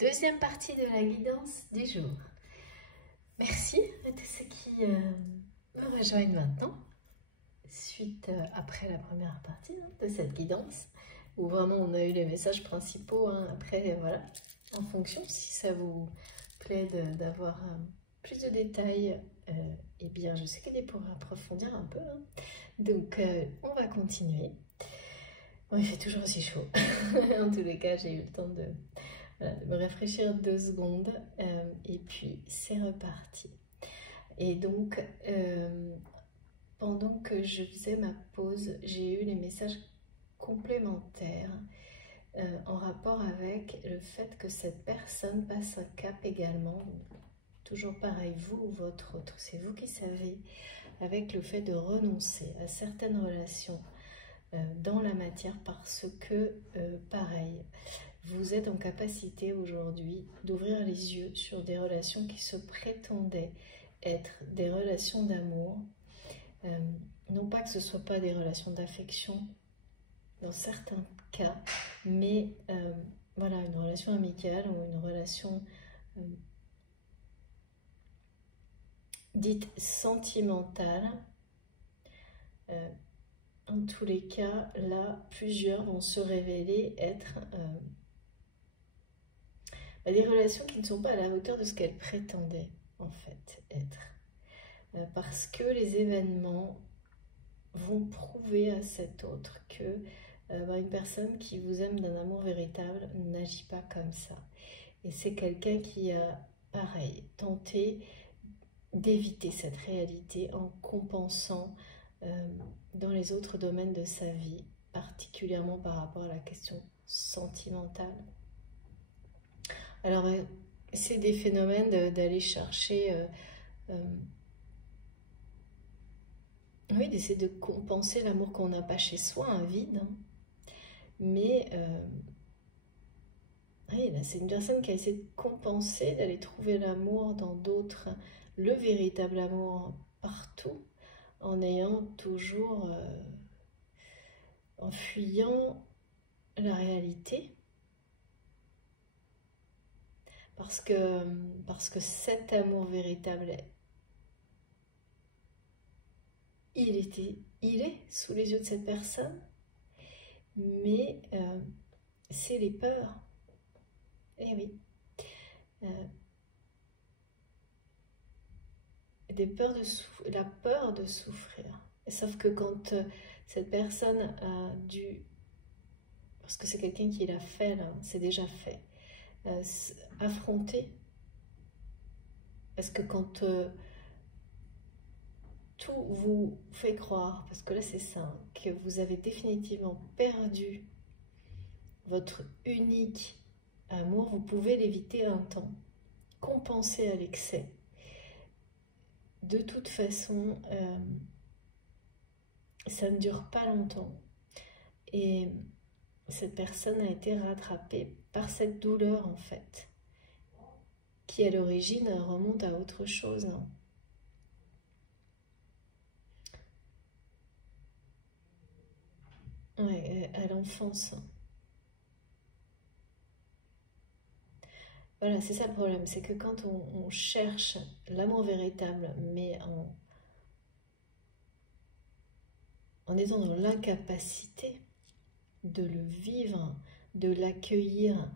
deuxième partie de la guidance du jour. Merci à tous ceux qui me rejoignent maintenant, suite après la première partie de cette guidance, où vraiment on a eu les messages principaux. Après, voilà, en fonction, si ça vous plaît d'avoir plus de détails, eh bien, je sais qu'il est pour approfondir un peu. Donc, on va continuer. Bon, il fait toujours aussi chaud. En tous les cas, j'ai eu le temps de me rafraîchir 2 secondes et puis c'est reparti. Et donc, pendant que je faisais ma pause, j'ai eu les messages complémentaires en rapport avec le fait que cette personne passe un cap également. Toujours pareil, vous ou votre autre, c'est vous qui savez, avec le fait de renoncer à certaines relations dans la matière parce que, pareil, vous êtes en capacité aujourd'hui d'ouvrir les yeux sur des relations qui se prétendaient être des relations d'amour. Non pas que ce ne soit pas des relations d'affection dans certains cas, mais voilà, une relation amicale ou une relation dite sentimentale. En tous les cas, là, plusieurs vont se révéler être des relations qui ne sont pas à la hauteur de ce qu'elles prétendaient en fait être. Parce que les événements vont prouver à cet autre que une personne qui vous aime d'un amour véritable n'agit pas comme ça. Et c'est quelqu'un qui a, pareil, tenté d'éviter cette réalité en compensant dans les autres domaines de sa vie, particulièrement par rapport à la question sentimentale. Alors, c'est des phénomènes d'aller chercher, oui, d'essayer de compenser l'amour qu'on n'a pas chez soi, un vide. Mais, oui, là, c'est une personne qui a essayé de compenser, d'aller trouver l'amour dans d'autres, le véritable amour partout, en ayant toujours, en fuyant la réalité. Parce que cet amour véritable, il est sous les yeux de cette personne, mais c'est les peurs. Eh oui. La peur de souffrir. Sauf que quand cette personne a dû, parce que c'est quelqu'un qui l'a fait là, c'est déjà fait, affronter, parce que quand tout vous fait croire, parce que là c'est ça, que vous avez définitivement perdu votre unique amour, vous pouvez l'éviter un temps, compenser à l'excès. De toute façon, ça ne dure pas longtemps. Et cette personne a été rattrapée par cette douleur en fait, qui à l'origine remonte à autre chose. Ouais, à l'enfance. Voilà, c'est ça le problème, c'est que quand on cherche l'amour véritable, mais en étant dans l'incapacité de le vivre, de l'accueillir,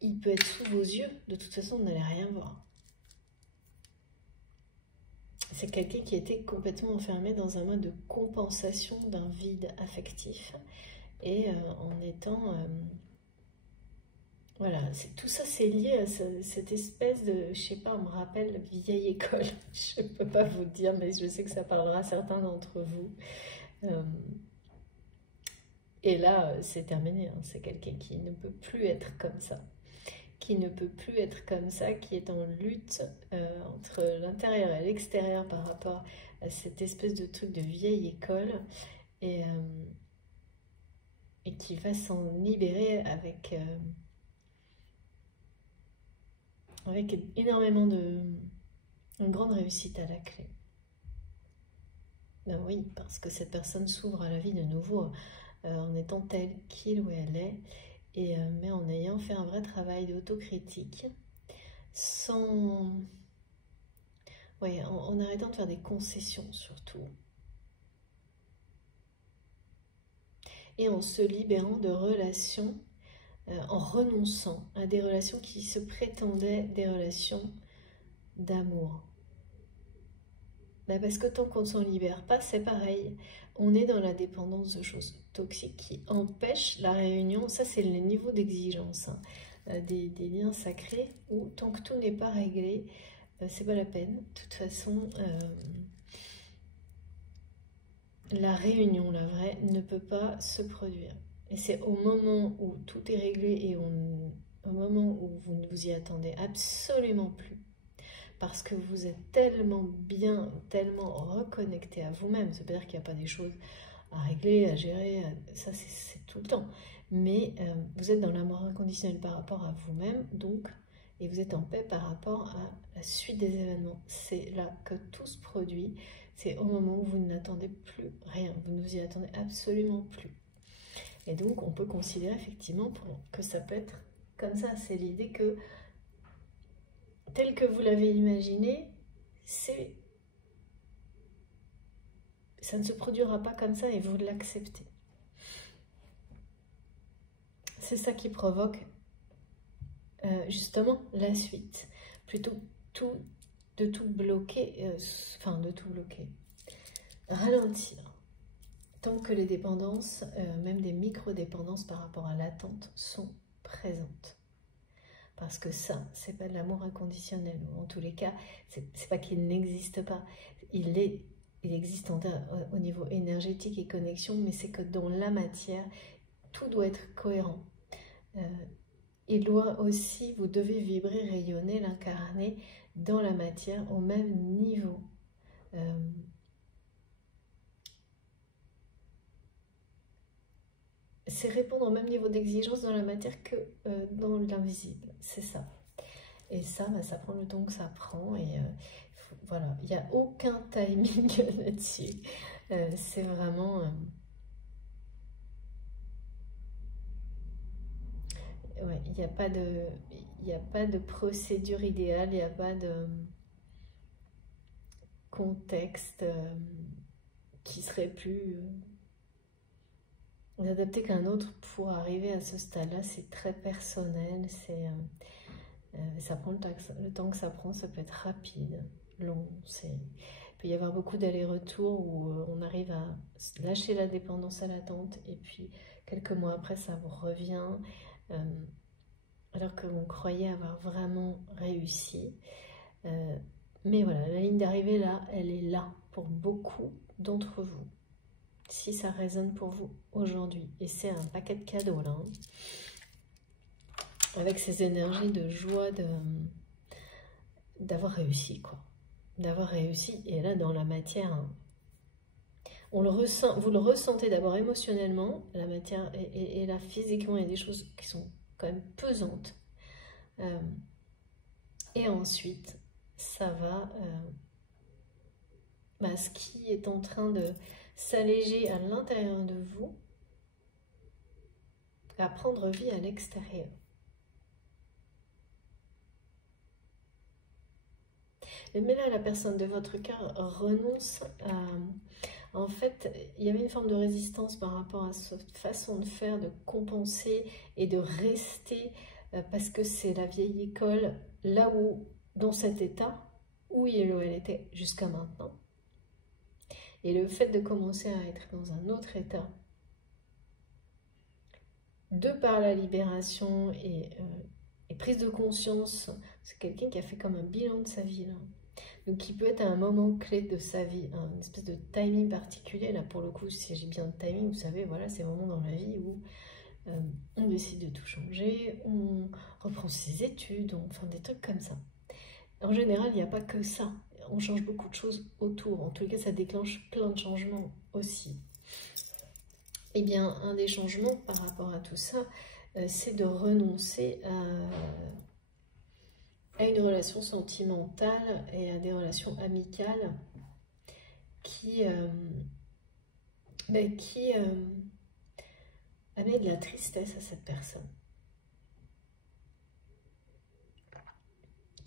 il peut être sous vos yeux, de toute façon vous n'allez rien voir. C'est quelqu'un qui était complètement enfermé dans un mode de compensation d'un vide affectif et en étant... voilà, tout ça c'est lié à cette espèce de, je sais pas, on me rappelle vieille école, je ne peux pas vous dire, mais je sais que ça parlera à certains d'entre vous. Et là, c'est terminé, c'est quelqu'un qui ne peut plus être comme ça. Qui ne peut plus être comme ça, qui est en lutte entre l'intérieur et l'extérieur par rapport à cette espèce de truc de vieille école et qui va s'en libérer avec énormément une grande réussite à la clé. Ben oui, parce que cette personne s'ouvre à la vie de nouveau en étant telle qu'il ou elle est mais en ayant fait un vrai travail d'autocritique, sans... Ouais, en arrêtant de faire des concessions surtout. Et en se libérant de relations, en renonçant à des relations qui se prétendaient des relations d'amour. Parce que tant qu'on ne s'en libère pas, c'est pareil. On est dans la dépendance de choses toxiques qui empêchent la réunion. Ça, c'est le niveau d'exigence des liens sacrés où tant que tout n'est pas réglé, c'est pas la peine. De toute façon, la réunion, la vraie, ne peut pas se produire. Et c'est au moment où tout est réglé et au moment où vous ne vous y attendez absolument plus, parce que vous êtes tellement bien, tellement reconnecté à vous-même. Ça veut dire qu'il n'y a pas des choses à régler, à gérer, ça c'est tout le temps. Mais vous êtes dans l'amour inconditionnel par rapport à vous-même, donc, et vous êtes en paix par rapport à la suite des événements. C'est là que tout se produit, c'est au moment où vous n'attendez plus rien, vous ne vous y attendez absolument plus. Et donc on peut considérer effectivement que ça peut être comme ça, c'est l'idée que tel que vous l'avez imaginé, ça ne se produira pas comme ça et vous l'acceptez. C'est ça qui provoque justement la suite. Plutôt de tout bloquer, ralentir. Tant que les dépendances, même des micro-dépendances par rapport à l'attente, sont présentes. Parce que ça, c'est pas de l'amour inconditionnel. Ou en tous les cas, c'est pas qu'il n'existe pas. Il existe au niveau énergétique et connexion, mais c'est que dans la matière, tout doit être cohérent. Il doit aussi, vous devez vibrer, rayonner, l'incarner dans la matière au même niveau. C'est répondre au même niveau d'exigence dans la matière que dans l'invisible, c'est ça. Et ça, ça prend le temps que ça prend et voilà, il n'y a aucun timing là-dessus. C'est vraiment... ouais, il n'y a pas de procédure idéale, il n'y a pas de contexte qui serait plus adapté qu'un autre pour arriver à ce stade-là. C'est très personnel, ça prend le temps que ça prend, ça peut être rapide, long, il peut y avoir beaucoup d'allers-retours où on arrive à lâcher la dépendance à l'attente et puis quelques mois après ça vous revient alors que vous croyez avoir vraiment réussi. Mais voilà, la ligne d'arrivée là, elle est là pour beaucoup d'entre vous. Si ça résonne pour vous aujourd'hui, et c'est un paquet de cadeaux là, hein, avec ces énergies de joie d'avoir réussi, quoi. D'avoir réussi, et là dans la matière, hein, on le ressent, vous le ressentez d'abord émotionnellement, la matière, et là physiquement, il y a des choses qui sont quand même pesantes. Et ensuite, ça va, ce qui est en train de s'alléger à l'intérieur de vous, à prendre vie à l'extérieur. Mais là, la personne de votre cœur renonce à... En fait, il y avait une forme de résistance par rapport à cette façon de faire, de compenser et de rester, parce que c'est la vieille école, là où, dans cet état, où il ou elle était jusqu'à maintenant. Et le fait de commencer à être dans un autre état, de par la libération et prise de conscience, c'est quelqu'un qui a fait comme un bilan de sa vie, là. Donc qui peut être à un moment clé de sa vie, hein, une espèce de timing particulier. Là pour le coup, si j'ai bien de timing, vous savez, voilà, c'est vraiment dans la vie où on décide de tout changer, on reprend ses études, enfin des trucs comme ça. En général, il n'y a pas que ça, on change beaucoup de choses autour, en tout cas ça déclenche plein de changements aussi. Eh bien, un des changements par rapport à tout ça, c'est de renoncer à une relation sentimentale et à des relations amicales qui amènent de la tristesse à cette personne.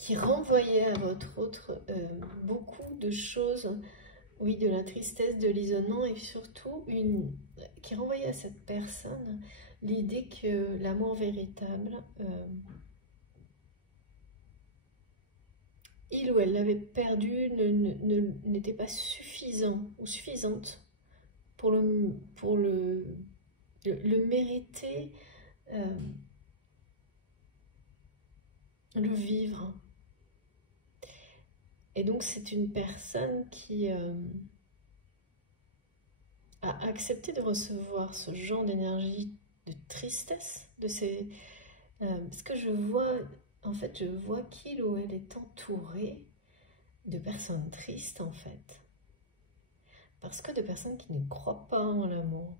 qui renvoyait à votre autre beaucoup de choses, oui, de la tristesse, de l'isolement, et surtout qui renvoyait à cette personne l'idée que l'amour véritable, il ou elle l'avait perdu, n'était pas suffisant ou suffisante pour le mériter, le vivre. Et donc c'est une personne qui a accepté de recevoir ce genre d'énergie de tristesse, parce que je vois, en fait, je vois qu'il ou elle est entouré de personnes tristes, en fait. Parce que de personnes qui ne croient pas en l'amour.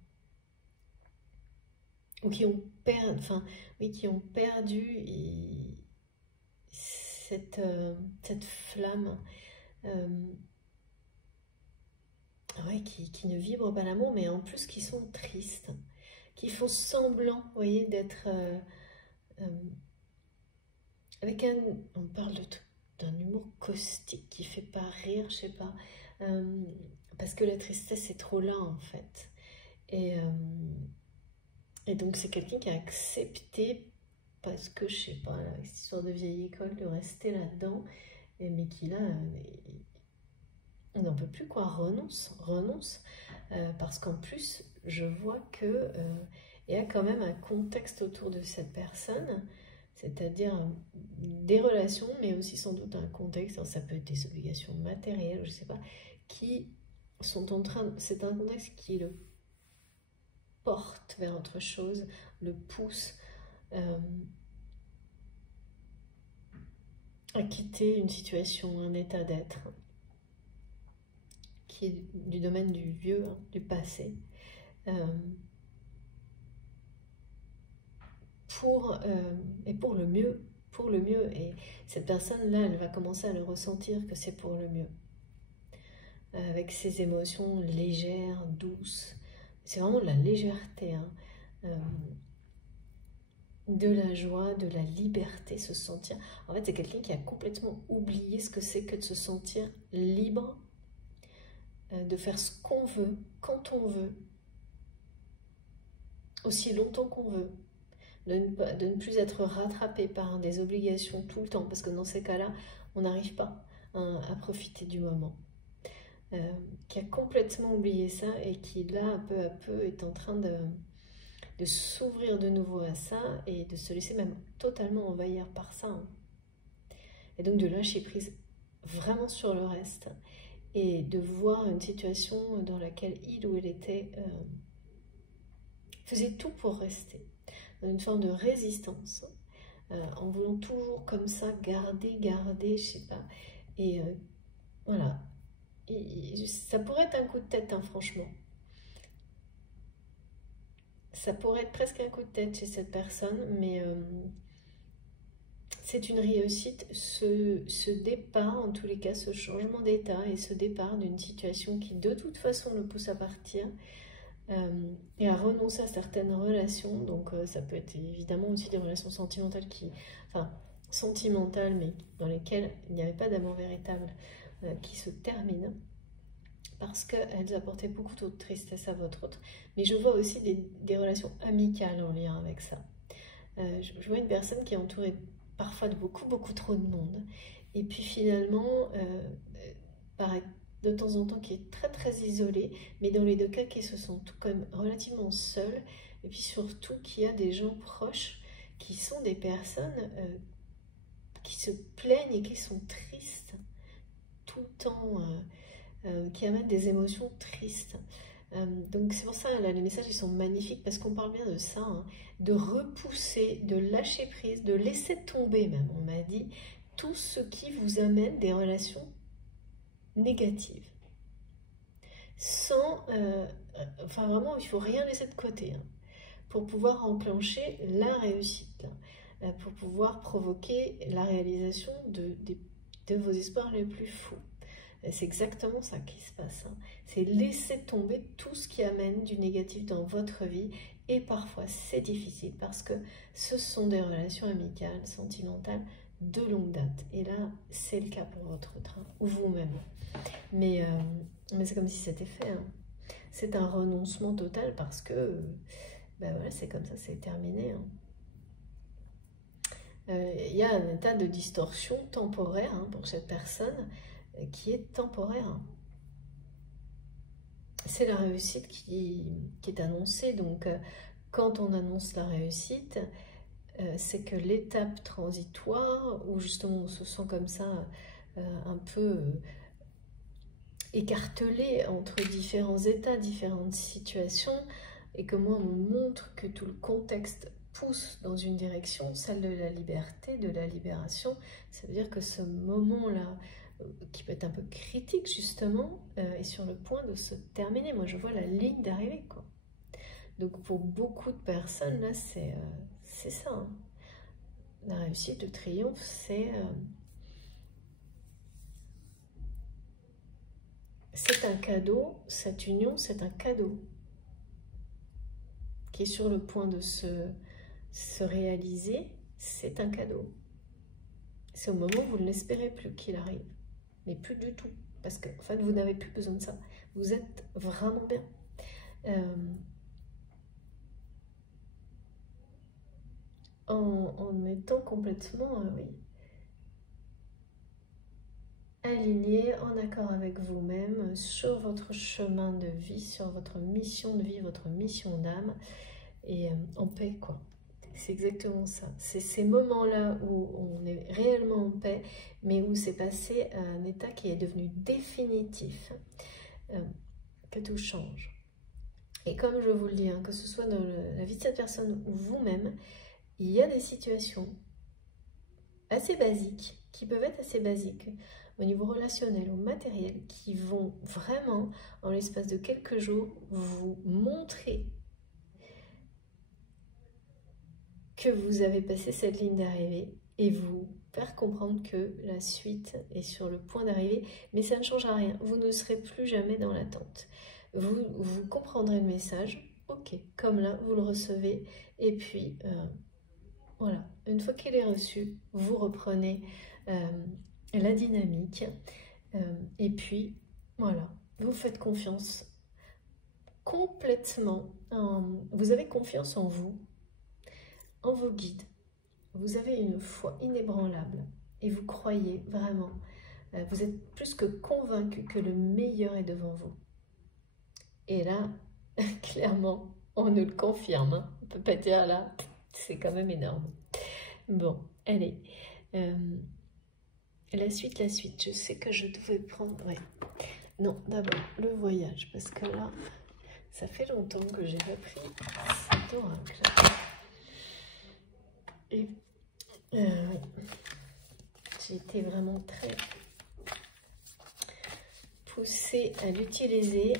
Ou qui ont perdu, enfin, oui, qui ont perdu cette flamme, ouais, qui ne vibrent pas l'amour, mais en plus qui sont tristes, qui font semblant, vous voyez, d'être avec on parle d'un humour caustique qui fait pas rire, je sais pas, parce que la tristesse est trop là en fait. Et donc c'est quelqu'un qui a accepté, parce que je sais pas, cette histoire de vieille école, de rester là-dedans, mais qui là, on n'en peut plus quoi, renonce, parce qu'en plus je vois que il y a quand même un contexte autour de cette personne, c'est-à-dire des relations, mais aussi sans doute un contexte, ça peut être des obligations matérielles, je sais pas, qui sont en train, c'est un contexte qui le porte vers autre chose, le pousse à quitter une situation, un état d'être qui est du domaine du vieux, hein, du passé, et pour le mieux, et cette personne-là, elle va commencer à le ressentir que c'est pour le mieux, avec ses émotions légères, douces, c'est vraiment de la légèreté, hein, de la joie, de la liberté, se sentir, en fait c'est quelqu'un qui a complètement oublié ce que c'est que de se sentir libre, de faire ce qu'on veut, quand on veut, aussi longtemps qu'on veut, de ne plus être rattrapé par des obligations tout le temps, parce que dans ces cas-là, on n'arrive pas à profiter du moment. Qui a complètement oublié ça et qui là, peu à peu, est en train de s'ouvrir de nouveau à ça et de se laisser même totalement envahir par ça. Hein. Et donc de lâcher prise vraiment sur le reste et de voir une situation dans laquelle il ou elle était faisait tout pour rester, dans une forme de résistance, en voulant toujours comme ça garder, je sais pas, et voilà, ça pourrait être un coup de tête, hein, franchement, ça pourrait être presque un coup de tête chez cette personne, mais c'est une réussite, ce départ, en tous les cas, ce changement d'état et ce départ d'une situation qui de toute façon le pousse à partir, et à renoncer à certaines relations. Donc ça peut être évidemment aussi des relations sentimentales sentimentales, mais dans lesquelles il n'y avait pas d'amour véritable, qui se terminent parce qu'elles apportaient beaucoup trop de tristesse à votre autre. Mais je vois aussi des relations amicales en lien avec ça. Je vois une personne qui est entourée parfois de beaucoup trop de monde, et puis finalement paraît de temps en temps qui est très isolé, mais dans les deux cas qui se sentent quand même relativement seuls, et puis surtout qu'il y a des gens proches qui sont des personnes qui se plaignent et qui sont tristes tout le temps, qui amènent des émotions tristes. Donc c'est pour ça, là, les messages ils sont magnifiques, parce qu'on parle bien de ça, hein, de repousser, de lâcher prise, de laisser tomber même, on m'a dit, tout ce qui vous amène des relations négatives. Sans, enfin vraiment, il ne faut rien laisser de côté, hein, pour pouvoir enclencher la réussite, pour pouvoir provoquer la réalisation de vos espoirs les plus fous. C'est exactement ça qui se passe. Hein. C'est laisser tomber tout ce qui amène du négatif dans votre vie. Et parfois, c'est difficile parce que ce sont des relations amicales, sentimentales de longue date. Et là, c'est le cas pour votre train, ou vous-même. Mais c'est comme si c'était fait. Hein. C'est un renoncement total parce que ben voilà, c'est comme ça, c'est terminé. Hein. Y a un état de distorsion temporaire hein, pour cette personne qui est temporaire. Hein. C'est la réussite qui est annoncée. Donc, quand on annonce la réussite, c'est que l'étape transitoire, où justement on se sent comme ça un peu écartelé entre différents états, différentes situations, et que moi on me montre que tout le contexte pousse dans une direction, celle de la liberté, de la libération. Ça veut dire que ce moment-là, qui peut être un peu critique justement, est sur le point de se terminer. Moi je vois la ligne d'arrivée, quoi. Donc pour beaucoup de personnes, là c'est ça. Hein. La réussite, le triomphe, c'est un cadeau, cette union c'est un cadeau qui est sur le point de se réaliser, c'est un cadeau. C'est au moment où vous ne l'espérez plus qu'il arrive, mais plus du tout, parce que en fait, vous n'avez plus besoin de ça. Vous êtes vraiment bien. En étant complètement, oui, aligné, en accord avec vous-même, sur votre chemin de vie, sur votre mission de vie, votre mission d'âme, et en paix, quoi. C'est exactement ça. C'est ces moments-là où on est réellement en paix, mais où c'est passé à un état qui est devenu définitif, que tout change. Et comme je vous le dis, hein, que ce soit dans la vie de cette personne ou vous-même, il y a des situations assez basiques, qui peuvent être assez basiques, au niveau relationnel ou matériel, qui vont vraiment, en l'espace de quelques jours, vous montrer que vous avez passé cette ligne d'arrivée et vous faire comprendre que la suite est sur le point d'arriver, mais ça ne changera rien. Vous ne serez plus jamais dans l'attente. Vous comprendrez le message, ok, comme là, vous le recevez, et puis voilà, une fois qu'il est reçu, vous reprenez la dynamique, et puis voilà, vous faites confiance complètement, vous avez confiance en vous, en vos guides, vous avez une foi inébranlable et vous croyez vraiment, vous êtes plus que convaincu que le meilleur est devant vous. Et là, clairement, on nous le confirme, hein. On ne peut pas dire là, c'est quand même énorme. Bon, allez, la suite, je sais que je devais prendre, ouais. Non, d'abord, le voyage, parce que là, ça fait longtemps que j'ai repris cet oracle. Et oui, j'ai été vraiment très poussée à l'utiliser.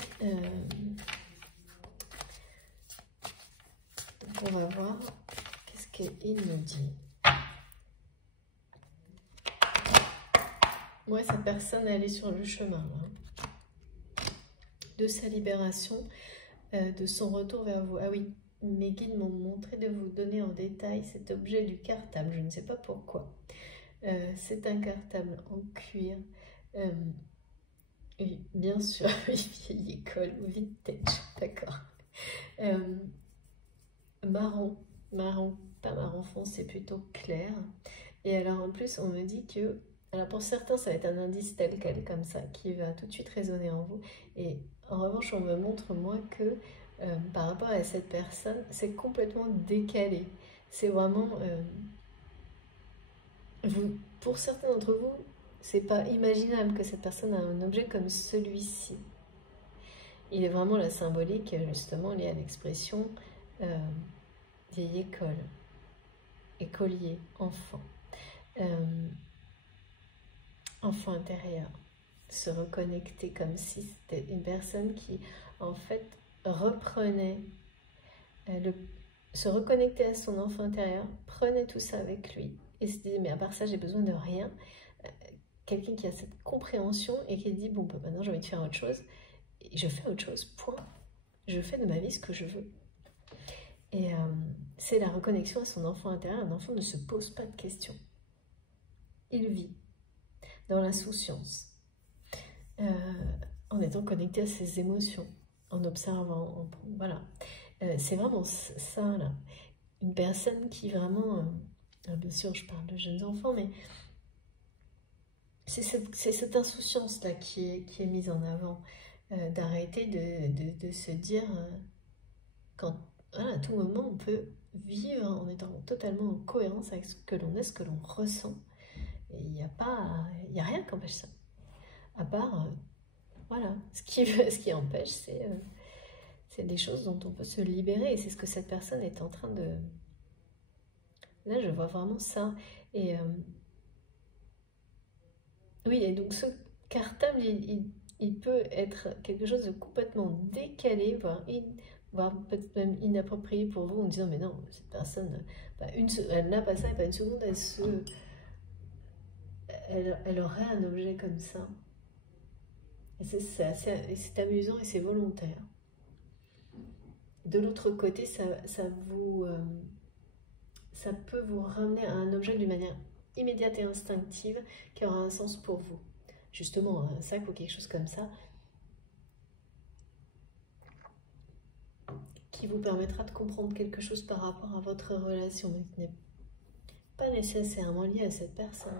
Donc on va voir qu'est-ce qu'il nous dit. Moi, cette personne, elle est sur le chemin là, de sa libération, de son retour vers vous. Ah oui, mes guides m'ont montré de vous donner en détail cet objet du cartable. Je ne sais pas pourquoi. C'est un cartable en cuir. Oui, bien sûr, vieille école ou vintage, d'accord. Marron, pas marron foncé, plutôt clair. Et alors en plus, on me dit que, alors pour certains, ça va être un indice tel quel, comme ça, qui va tout de suite résonner en vous. Et en revanche, on me montre, moi, que par rapport à cette personne, c'est complètement décalé. C'est vraiment... pour certains d'entre vous, c'est pas imaginable que cette personne a un objet comme celui-ci. Il est vraiment la symbolique, justement, liée à l'expression vieille école, écolier, enfant. Enfant intérieur. Se reconnecter comme si c'était une personne qui, en fait, reprenait, se reconnectait à son enfant intérieur, prenait tout ça avec lui et se disait, mais à part ça, j'ai besoin de rien. Quelqu'un qui a cette compréhension et qui dit, bon, bah, maintenant j'ai envie de faire autre chose, et je fais autre chose, point. Je fais de ma vie ce que je veux. Et c'est la reconnexion à son enfant intérieur. Un enfant ne se pose pas de questions. il vit dans l'insouciance, en étant connecté à ses émotions, en observant, voilà. C'est vraiment ça, là. Une personne qui vraiment, bien sûr je parle de jeunes enfants, mais c'est cette insouciance-là qui est mise en avant, d'arrêter de se dire, quand voilà, à tout moment on peut vivre en étant totalement en cohérence avec ce que l'on est, ce que l'on ressent. Et il n'y a rien qui empêche ça. À part, voilà, ce qui empêche, c'est des choses dont on peut se libérer. Et c'est ce que cette personne est en train de... Là, je vois vraiment ça. Et oui, et donc ce cartable, il peut être quelque chose de complètement décalé, voire peut-être même inapproprié pour vous, en disant, mais non, cette personne, bah, elle n'a pas ça, et pas une seconde, elle aurait un objet comme ça. Et c'est amusant et c'est volontaire. De l'autre côté, ça peut vous ramener à un objet d'une manière immédiate et instinctive qui aura un sens pour vous. Justement, un sac ou quelque chose comme ça, qui vous permettra de comprendre quelque chose par rapport à votre relation, mais qui n'est pas nécessairement lié à cette personne.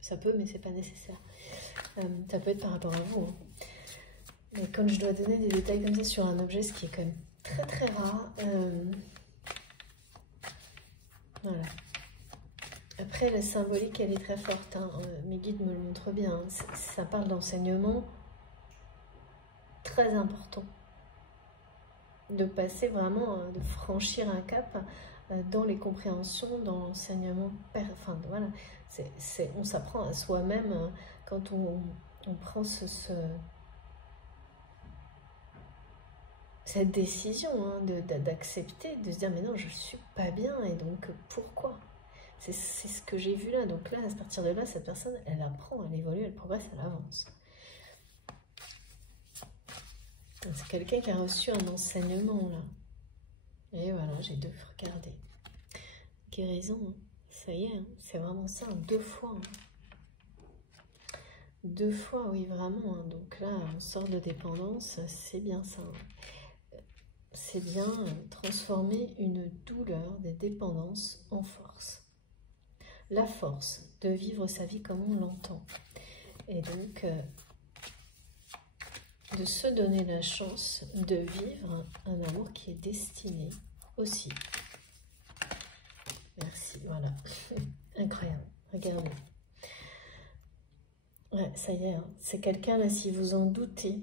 Ça peut, mais c'est pas nécessaire. Ça peut être par rapport à vous. Hein. Mais comme je dois donner des détails comme ça sur un objet, ce qui est quand même très très rare, voilà. Après, la symbolique, elle est très forte. Hein. Mes guides me le montrent bien. Hein. Ça parle d'enseignement très important. De passer vraiment, de franchir un cap dans les compréhensions, dans l'enseignement. Enfin, voilà. On s'apprend à soi-même quand on prend cette décision hein, d'accepter, de se dire mais non, je suis pas bien et donc pourquoi? C'est ce que j'ai vu là. Donc là, à partir de là, cette personne, elle apprend, elle évolue, elle progresse, elle avance. C'est quelqu'un qui a reçu un enseignement là. Et voilà, j'ai deux, regardez. Guérison, hein. Ça y est, hein. C'est vraiment ça, 2 fois. Hein. 2 fois, oui, vraiment. Hein. Donc là, on sort de dépendance, c'est bien ça. Hein. C'est bien transformer une douleur, des dépendances en force. La force de vivre sa vie comme on l'entend. Et donc, de se donner la chance de vivre un amour qui est destiné aussi. Merci, voilà. Incroyable, regardez. Ouais, ça y est, hein. C'est quelqu'un là, si vous en doutez,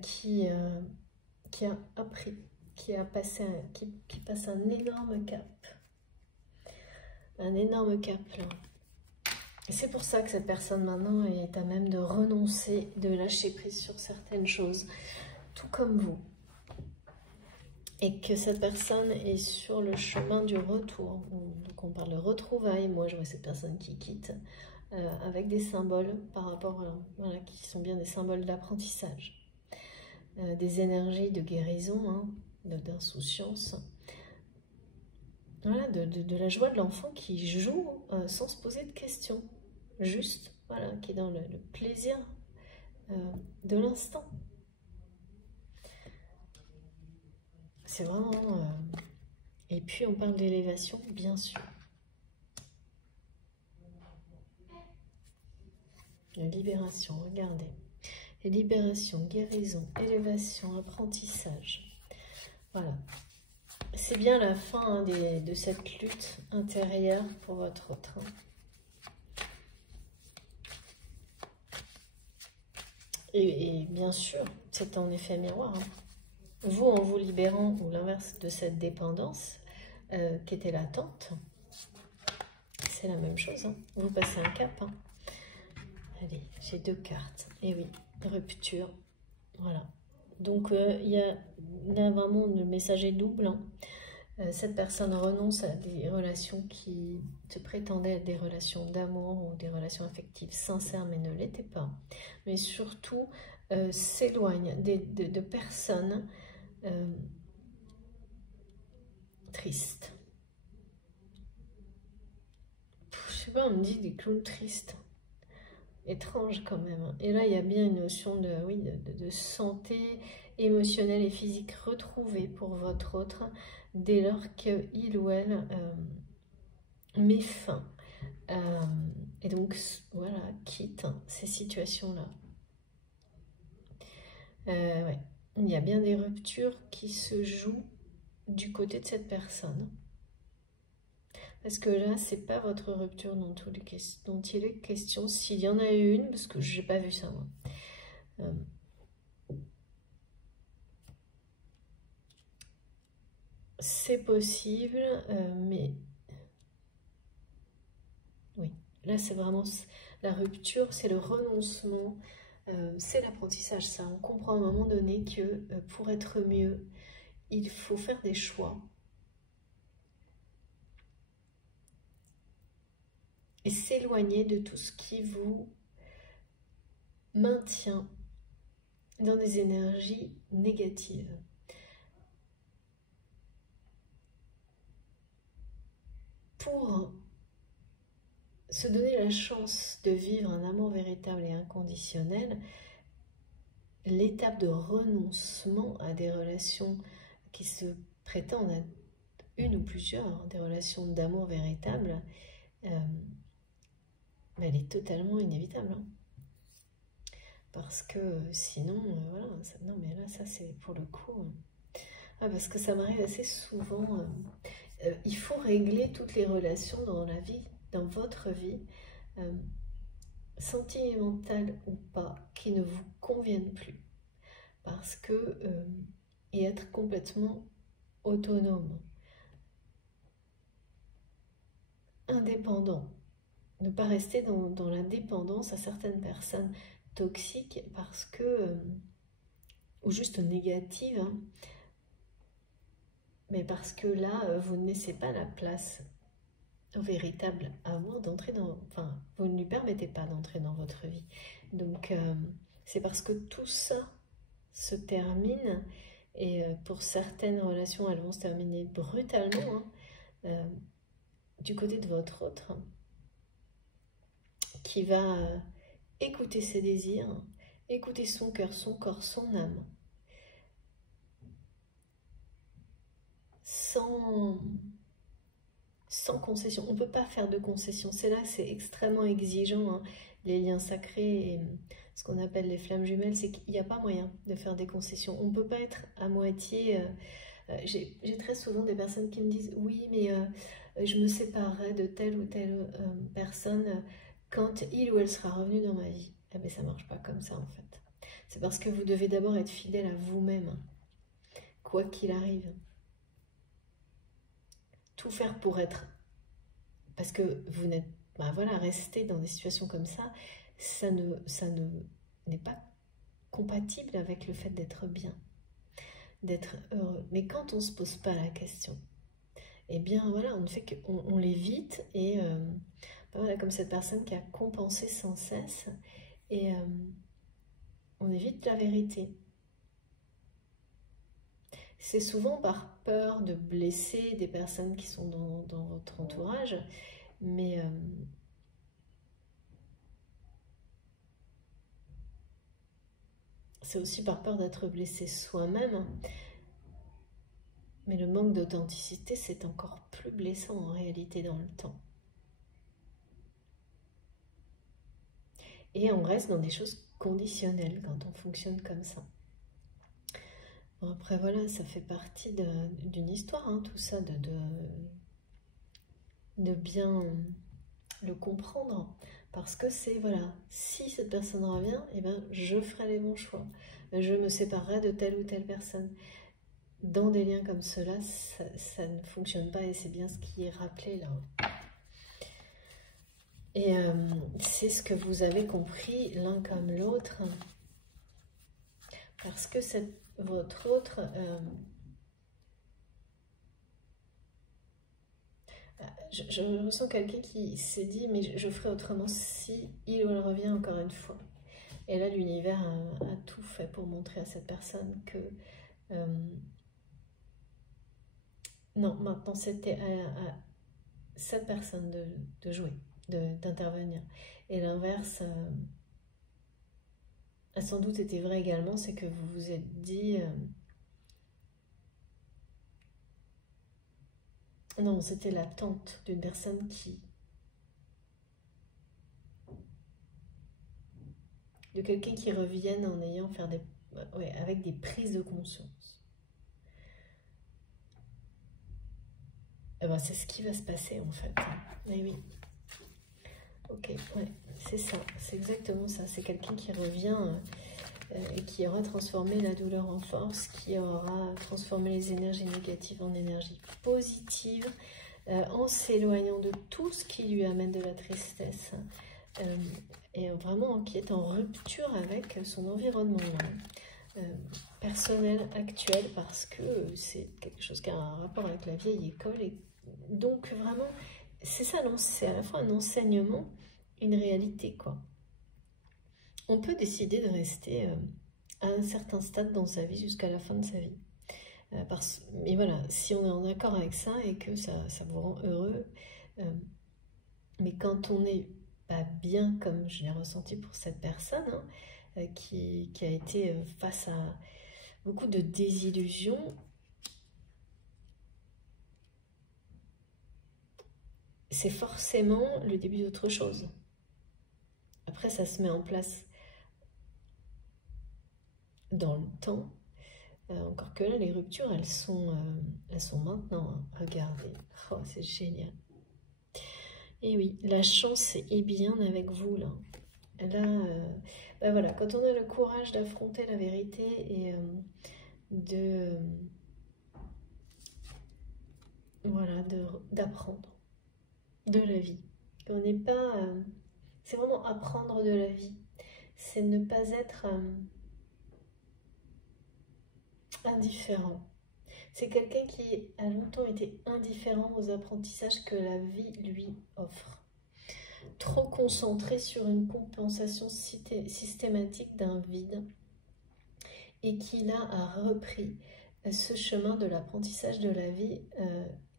qui a appris, qui passe un énorme cap. Un énorme cap là. Et c'est pour ça que cette personne maintenant est à même de renoncer, de lâcher prise sur certaines choses, tout comme vous. Et que cette personne est sur le chemin du retour. Donc on parle de retrouvailles. Moi je vois cette personne qui quitte avec des symboles par rapport à, voilà, qui sont bien des symboles d'apprentissage. Des énergies de guérison, hein, d'insouciance. Voilà, de la joie de l'enfant qui joue sans se poser de questions. Juste, voilà, qui est dans le plaisir de l'instant. C'est vraiment... Et puis on parle d'élévation, bien sûr. De libération, regardez. Et libération, guérison, élévation, apprentissage. Voilà. C'est bien la fin hein, de cette lutte intérieure pour votre train. Et bien sûr, c'est en effet miroir. Hein. Vous, en vous libérant, ou l'inverse de cette dépendance qui était latente, c'est la même chose. Hein. Vous passez un cap. Hein. Allez, j'ai 2 cartes. Et oui, rupture. Voilà. Donc, il y a là vraiment, le message est double. Hein. Cette personne renonce à des relations qui se prétendaient être des relations d'amour ou des relations affectives sincères, mais ne l'étaient pas. Mais surtout, s'éloigne de personnes tristes. sais pas, on me dit des clowns tristes. Étrange quand même. Et là, il y a bien une notion de, oui, de santé émotionnelle et physique retrouvée pour votre autre dès lors qu'il ou elle met fin. Et donc, voilà, quitte ces situations-là. Ouais. Il y a bien des ruptures qui se jouent du côté de cette personne. Parce que là, c'est pas votre rupture dont il est question. S'il y en a eu une, parce que j'ai pas vu ça moi. C'est possible, mais oui, là c'est vraiment la rupture, c'est le renoncement, c'est l'apprentissage. Ça, on comprend à un moment donné que pour être mieux, il faut faire des choix. Et s'éloigner de tout ce qui vous maintient dans des énergies négatives. Pour se donner la chance de vivre un amour véritable et inconditionnel, l'étape de renoncement à des relations qui se prétendent à une ou plusieurs, des relations d'amour véritable, elle est totalement inévitable. Hein. Parce que sinon, voilà, non mais là, ça c'est pour le coup... parce que ça m'arrive assez souvent. Il faut régler toutes les relations dans la vie, dans votre vie, sentimentales ou pas, qui ne vous conviennent plus. Parce que... et être complètement autonome, indépendant. Ne pas rester dans la dépendance à certaines personnes toxiques parce que, ou juste négatives, hein, mais parce que là, vous ne laissez pas la place au véritable amour d'entrer dans... Enfin, vous ne lui permettez pas d'entrer dans votre vie. Donc, c'est parce que tout ça se termine, et pour certaines relations, elles vont se terminer brutalement, hein, du côté de votre autre, qui va écouter ses désirs, écouter son cœur, son corps, son âme, sans concession. On ne peut pas faire de concession. C'est là, c'est extrêmement exigeant, hein, les liens sacrés et ce qu'on appelle les flammes jumelles, c'est qu'il n'y a pas moyen de faire des concessions. On ne peut pas être à moitié... j'ai très souvent des personnes qui me disent « Oui, mais je me séparerai de telle ou telle personne quand il ou elle sera revenu dans ma vie. » Eh bien, ça ne marche pas comme ça, en fait. C'est parce que vous devez d'abord être fidèle à vous-même, quoi qu'il arrive. Tout faire pour être... Parce que vous n'êtes... Ben voilà, rester dans des situations comme ça n'est pas compatible avec le fait d'être bien, d'être heureux. Mais quand on ne se pose pas la question, eh bien voilà, on ne fait qu'on l'évite et ben voilà, comme cette personne qui a compensé sans cesse et on évite la vérité. C'est souvent par peur de blesser des personnes qui sont dans votre entourage, mais c'est aussi par peur d'être blessé soi-même. Mais le manque d'authenticité, c'est encore plus blessant en réalité dans le temps. Et on reste dans des choses conditionnelles quand on fonctionne comme ça. Bon, après voilà, ça fait partie d'une histoire, hein, tout ça, de bien le comprendre. Parce que c'est, voilà, si cette personne revient, eh ben, je ferai les bons choix. Je me séparerai de telle ou telle personne. Dans des liens comme cela, ça ne fonctionne pas et c'est bien ce qui est rappelé là. Et c'est ce que vous avez compris l'un comme l'autre. Parce que votre autre... je ressens quelqu'un qui s'est dit, mais je ferai autrement si il ou elle revient encore une fois. Et là, l'univers a tout fait pour montrer à cette personne que... non, maintenant, c'était à cette personne de jouer. d'intervenir. Et l'inverse a sans doute été vrai également, c'est que vous vous êtes dit non, c'était l'attente d'une personne de quelqu'un qui revienne en ayant avec des prises de conscience. Eh ben, c'est ce qui va se passer en fait. Mais oui. Ok, ouais, c'est ça, c'est exactement ça. C'est quelqu'un qui revient et qui aura transformé la douleur en force, qui aura transformé les énergies négatives en énergies positives, en s'éloignant de tout ce qui lui amène de la tristesse, et vraiment qui est en rupture avec son environnement personnel actuel, parce que c'est quelque chose qui a un rapport avec la vieille école. Et donc vraiment, c'est ça, c'est à la fois un enseignement, une réalité, quoi. On peut décider de rester à un certain stade dans sa vie jusqu'à la fin de sa vie. Mais voilà, si on est en accord avec ça et que ça vous rend heureux, mais quand on n'est pas bien, comme je l'ai ressenti pour cette personne, qui a été face à beaucoup de désillusions, c'est forcément le début d'autre chose. Après, ça se met en place dans le temps. Encore que là, les ruptures, elles sont maintenant. Hein. Regardez, oh, c'est génial. Et oui, la chance est bien avec vous, là. Là, ben voilà, quand on a le courage d'affronter la vérité et voilà, d'apprendre de la vie. On n'est pas... c'est vraiment apprendre de la vie. C'est ne pas être indifférent. C'est quelqu'un qui a longtemps été indifférent aux apprentissages que la vie lui offre. Trop concentré sur une compensation systématique d'un vide, et qui là a repris ce chemin de l'apprentissage de la vie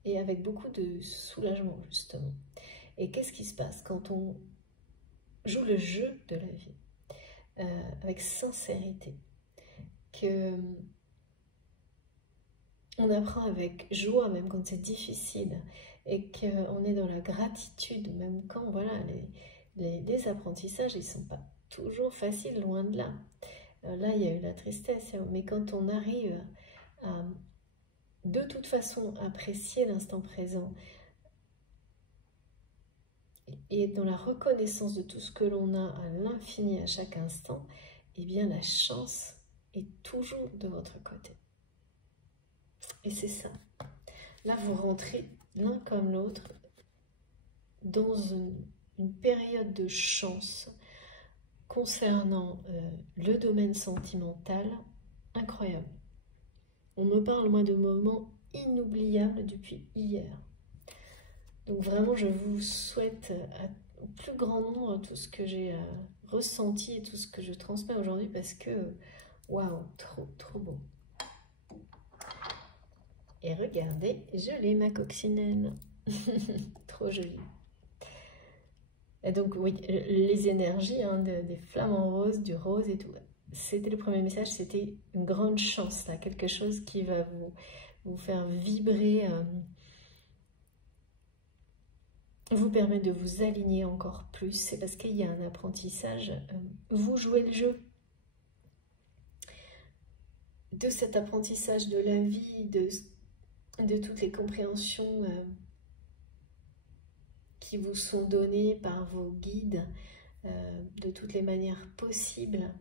et avec beaucoup de soulagement justement. Et qu'est-ce qui se passe quand on joue le jeu de la vie avec sincérité, que on apprend avec joie même quand c'est difficile, et qu'on est dans la gratitude même quand voilà les apprentissages ils sont pas toujours faciles, loin de là. Là il y a eu la tristesse, mais quand on arrive à de toute façon apprécier l'instant présent et être dans la reconnaissance de tout ce que l'on a à l'infini à chaque instant, eh bien la chance est toujours de votre côté. Et c'est ça. Là, vous rentrez l'un comme l'autre dans une période de chance concernant le domaine sentimental incroyable. On me parle, moi, de moments inoubliables depuis hier. Donc vraiment, je vous souhaite au plus grand nombre tout ce que j'ai ressenti et tout ce que je transmets aujourd'hui, parce que, waouh, trop beau. Et regardez, je l'ai, ma coccinelle. Trop jolie. Et donc, oui, les énergies des flammes en rose, du rose et tout. C'était le premier message, c'était une grande chance, là, quelque chose qui va vous faire vibrer, vous permettre de vous aligner encore plus. C'est parce qu'il y a un apprentissage. Vous jouez le jeu de cet apprentissage de la vie, de toutes les compréhensions qui vous sont données par vos guides de toutes les manières possibles.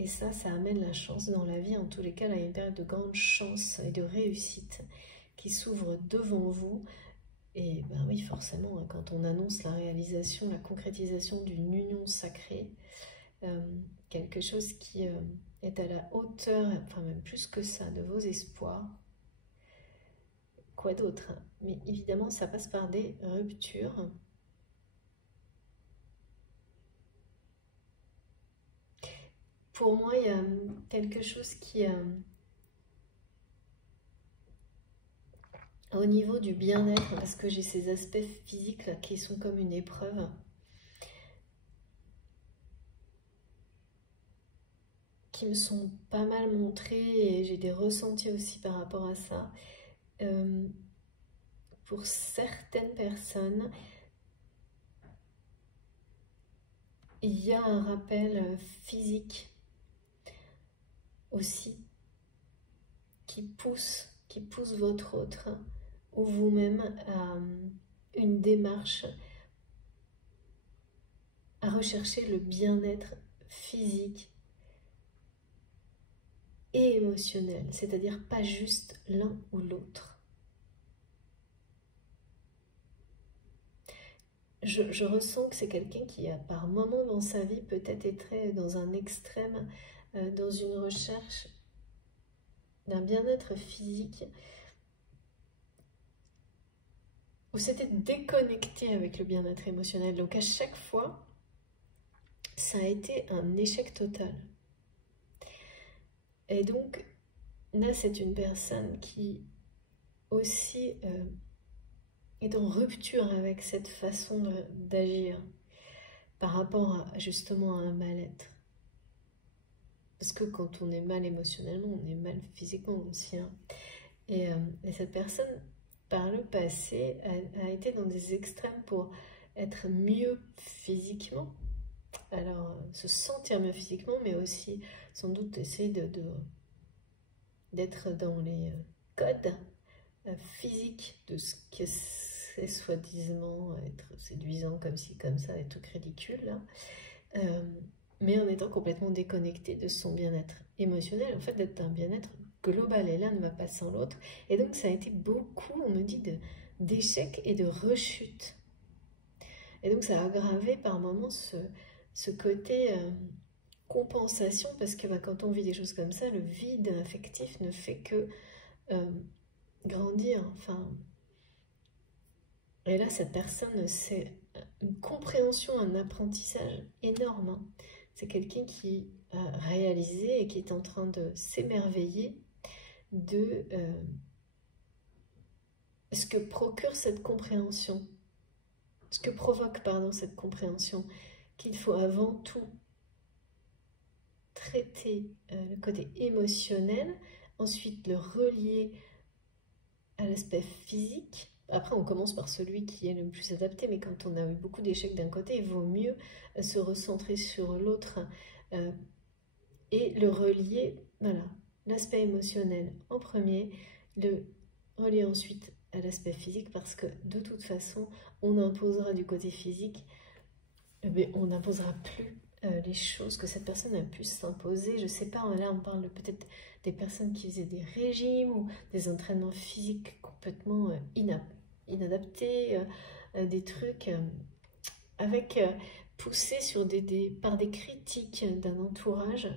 Et ça amène la chance dans la vie. En tous les cas, là, il y a une période de grande chance et de réussite qui s'ouvre devant vous. Et ben oui, forcément, quand on annonce la réalisation, la concrétisation d'une union sacrée, quelque chose qui est à la hauteur, enfin même plus que ça, de vos espoirs. Quoi d'autre? Mais évidemment, ça passe par des ruptures. Pour moi, il y a quelque chose qui... au niveau du bien-être, parce que j'ai ces aspects physiques là, qui sont comme une épreuve, qui me sont pas mal montrées et j'ai des ressentis aussi par rapport à ça. Pour certaines personnes, il y a un rappel physique aussi qui pousse votre autre ou vous-même à une démarche à rechercher le bien-être physique et émotionnel, c'est-à-dire pas juste l'un ou l'autre. Je ressens que c'est quelqu'un qui a par moment dans sa vie peut-être été dans un extrême, dans une recherche d'un bien-être physique, où c'était déconnecté avec le bien-être émotionnel. Donc à chaque fois, ça a été un échec total. Et donc, là, c'est une personne qui aussi est en rupture avec cette façon d'agir par rapport justement à un mal-être. Parce que quand on est mal émotionnellement, on est mal physiquement aussi. Hein. Et cette personne, par le passé, a été dans des extrêmes pour être mieux physiquement. Alors, se sentir mieux physiquement, mais aussi sans doute essayer d'être dans les codes physiques de ce que c'est soi-disant être séduisant comme ci, comme ça, des trucs ridicules, là. Mais en étant complètement déconnecté de son bien-être émotionnel, en fait, d'être un bien-être global, et l'un ne va pas sans l'autre. Et donc, ça a été beaucoup, on me dit, d'échecs et de rechutes. Et donc, ça a aggravé par moments ce côté compensation, parce que quand on vit des choses comme ça, le vide affectif ne fait que grandir. Enfin, et là, cette personne, c'est une compréhension, un apprentissage énorme. Hein. C'est quelqu'un qui a réalisé et qui est en train de s'émerveiller de ce que procure cette compréhension, ce que provoque, pardon, cette compréhension, qu'il faut avant tout traiter le côté émotionnel, ensuite le relier à l'aspect physique. Après, on commence par celui qui est le plus adapté, mais quand on a eu beaucoup d'échecs d'un côté, il vaut mieux se recentrer sur l'autre et le relier, voilà, l'aspect émotionnel en premier, le relier ensuite à l'aspect physique, parce que de toute façon, on imposera du côté physique, mais on n'imposera plus les choses que cette personne a pu s'imposer. Je sais pas, là on parle peut-être des personnes qui faisaient des régimes ou des entraînements physiques complètement inadaptés, des trucs avec poussés sur par des critiques d'un entourage,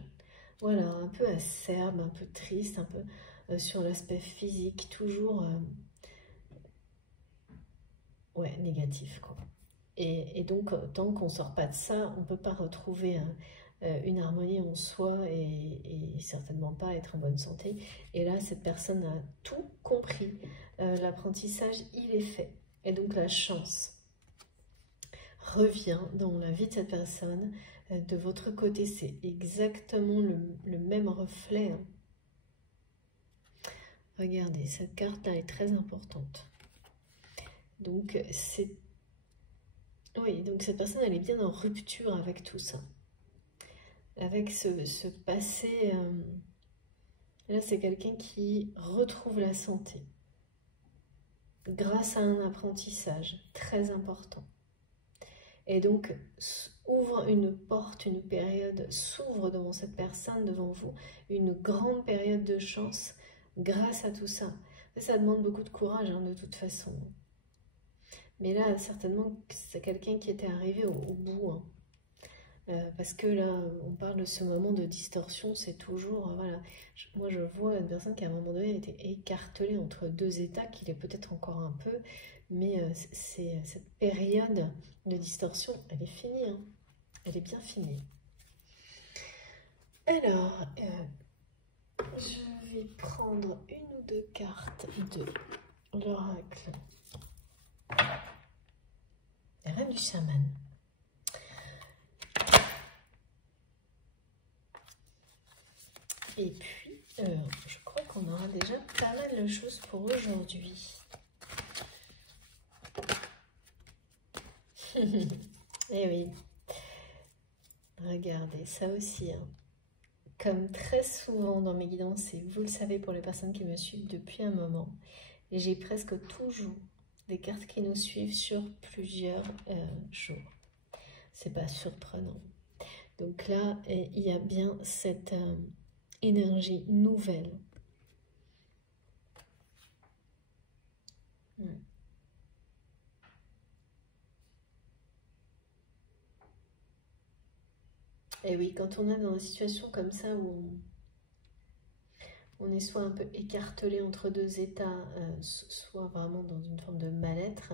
voilà, un peu acerbe, un peu triste, un peu sur l'aspect physique, toujours ouais, négatif, quoi. Et donc, tant qu'on ne sort pas de ça, on ne peut pas retrouver une harmonie en soi et certainement pas être en bonne santé. Et là, cette personne a tout compris. L'apprentissage, il est fait. Et donc, la chance revient dans la vie de cette personne. De votre côté, c'est exactement le même reflet. Hein. Regardez, cette carte-là est très importante. Donc, c'est... Oui, donc cette personne, elle est bien en rupture avec tout ça. Avec ce passé... là, c'est quelqu'un qui retrouve la santé. Grâce à un apprentissage très important. Et donc, ouvre une porte, une période, s'ouvre devant cette personne, devant vous, une grande période de chance grâce à tout ça. Ça demande beaucoup de courage, hein, de toute façon. Mais là, certainement, c'est quelqu'un qui était arrivé au bout. Hein. Parce que là, on parle de ce moment de distorsion, c'est toujours, voilà. Moi, je vois une personne qui, à un moment donné, a été écartelée entre deux états, qu'il est peut-être encore un peu, mais cette période de distorsion, elle est finie. Hein. Elle est bien finie. Alors, je vais prendre une ou deux cartes de l'oracle. La reine du chaman. Et puis, je crois qu'on aura déjà pas mal de choses pour aujourd'hui. Eh oui, regardez, ça aussi, hein. Comme très souvent dans mes guidances, et vous le savez pour les personnes qui me suivent depuis un moment, j'ai presque toujours des cartes qui nous suivent sur plusieurs jours. C'est pas surprenant. Donc là, il y a bien cette énergie nouvelle. Et oui, quand on est dans une situation comme ça où on est soit un peu écartelé entre deux états, soit vraiment dans une forme de mal-être,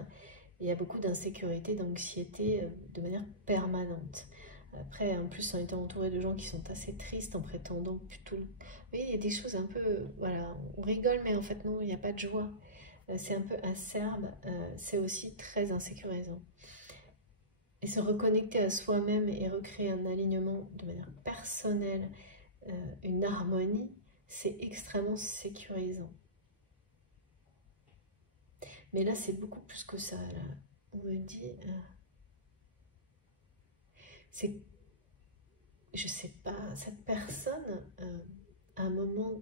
il y a beaucoup d'insécurité, d'anxiété de manière permanente. Après, en plus, en étant entouré de gens qui sont assez tristes, en prétendant plutôt... Oui, il y a des choses un peu... Voilà, on rigole, mais en fait, non, il n'y a pas de joie. C'est un peu acerbe, c'est aussi très insécurisant. Et se reconnecter à soi-même et recréer un alignement de manière personnelle, une harmonie, c'est extrêmement sécurisant. Mais là, c'est beaucoup plus que ça. Là. On me dit... c'est... Je sais pas, cette personne, à un moment...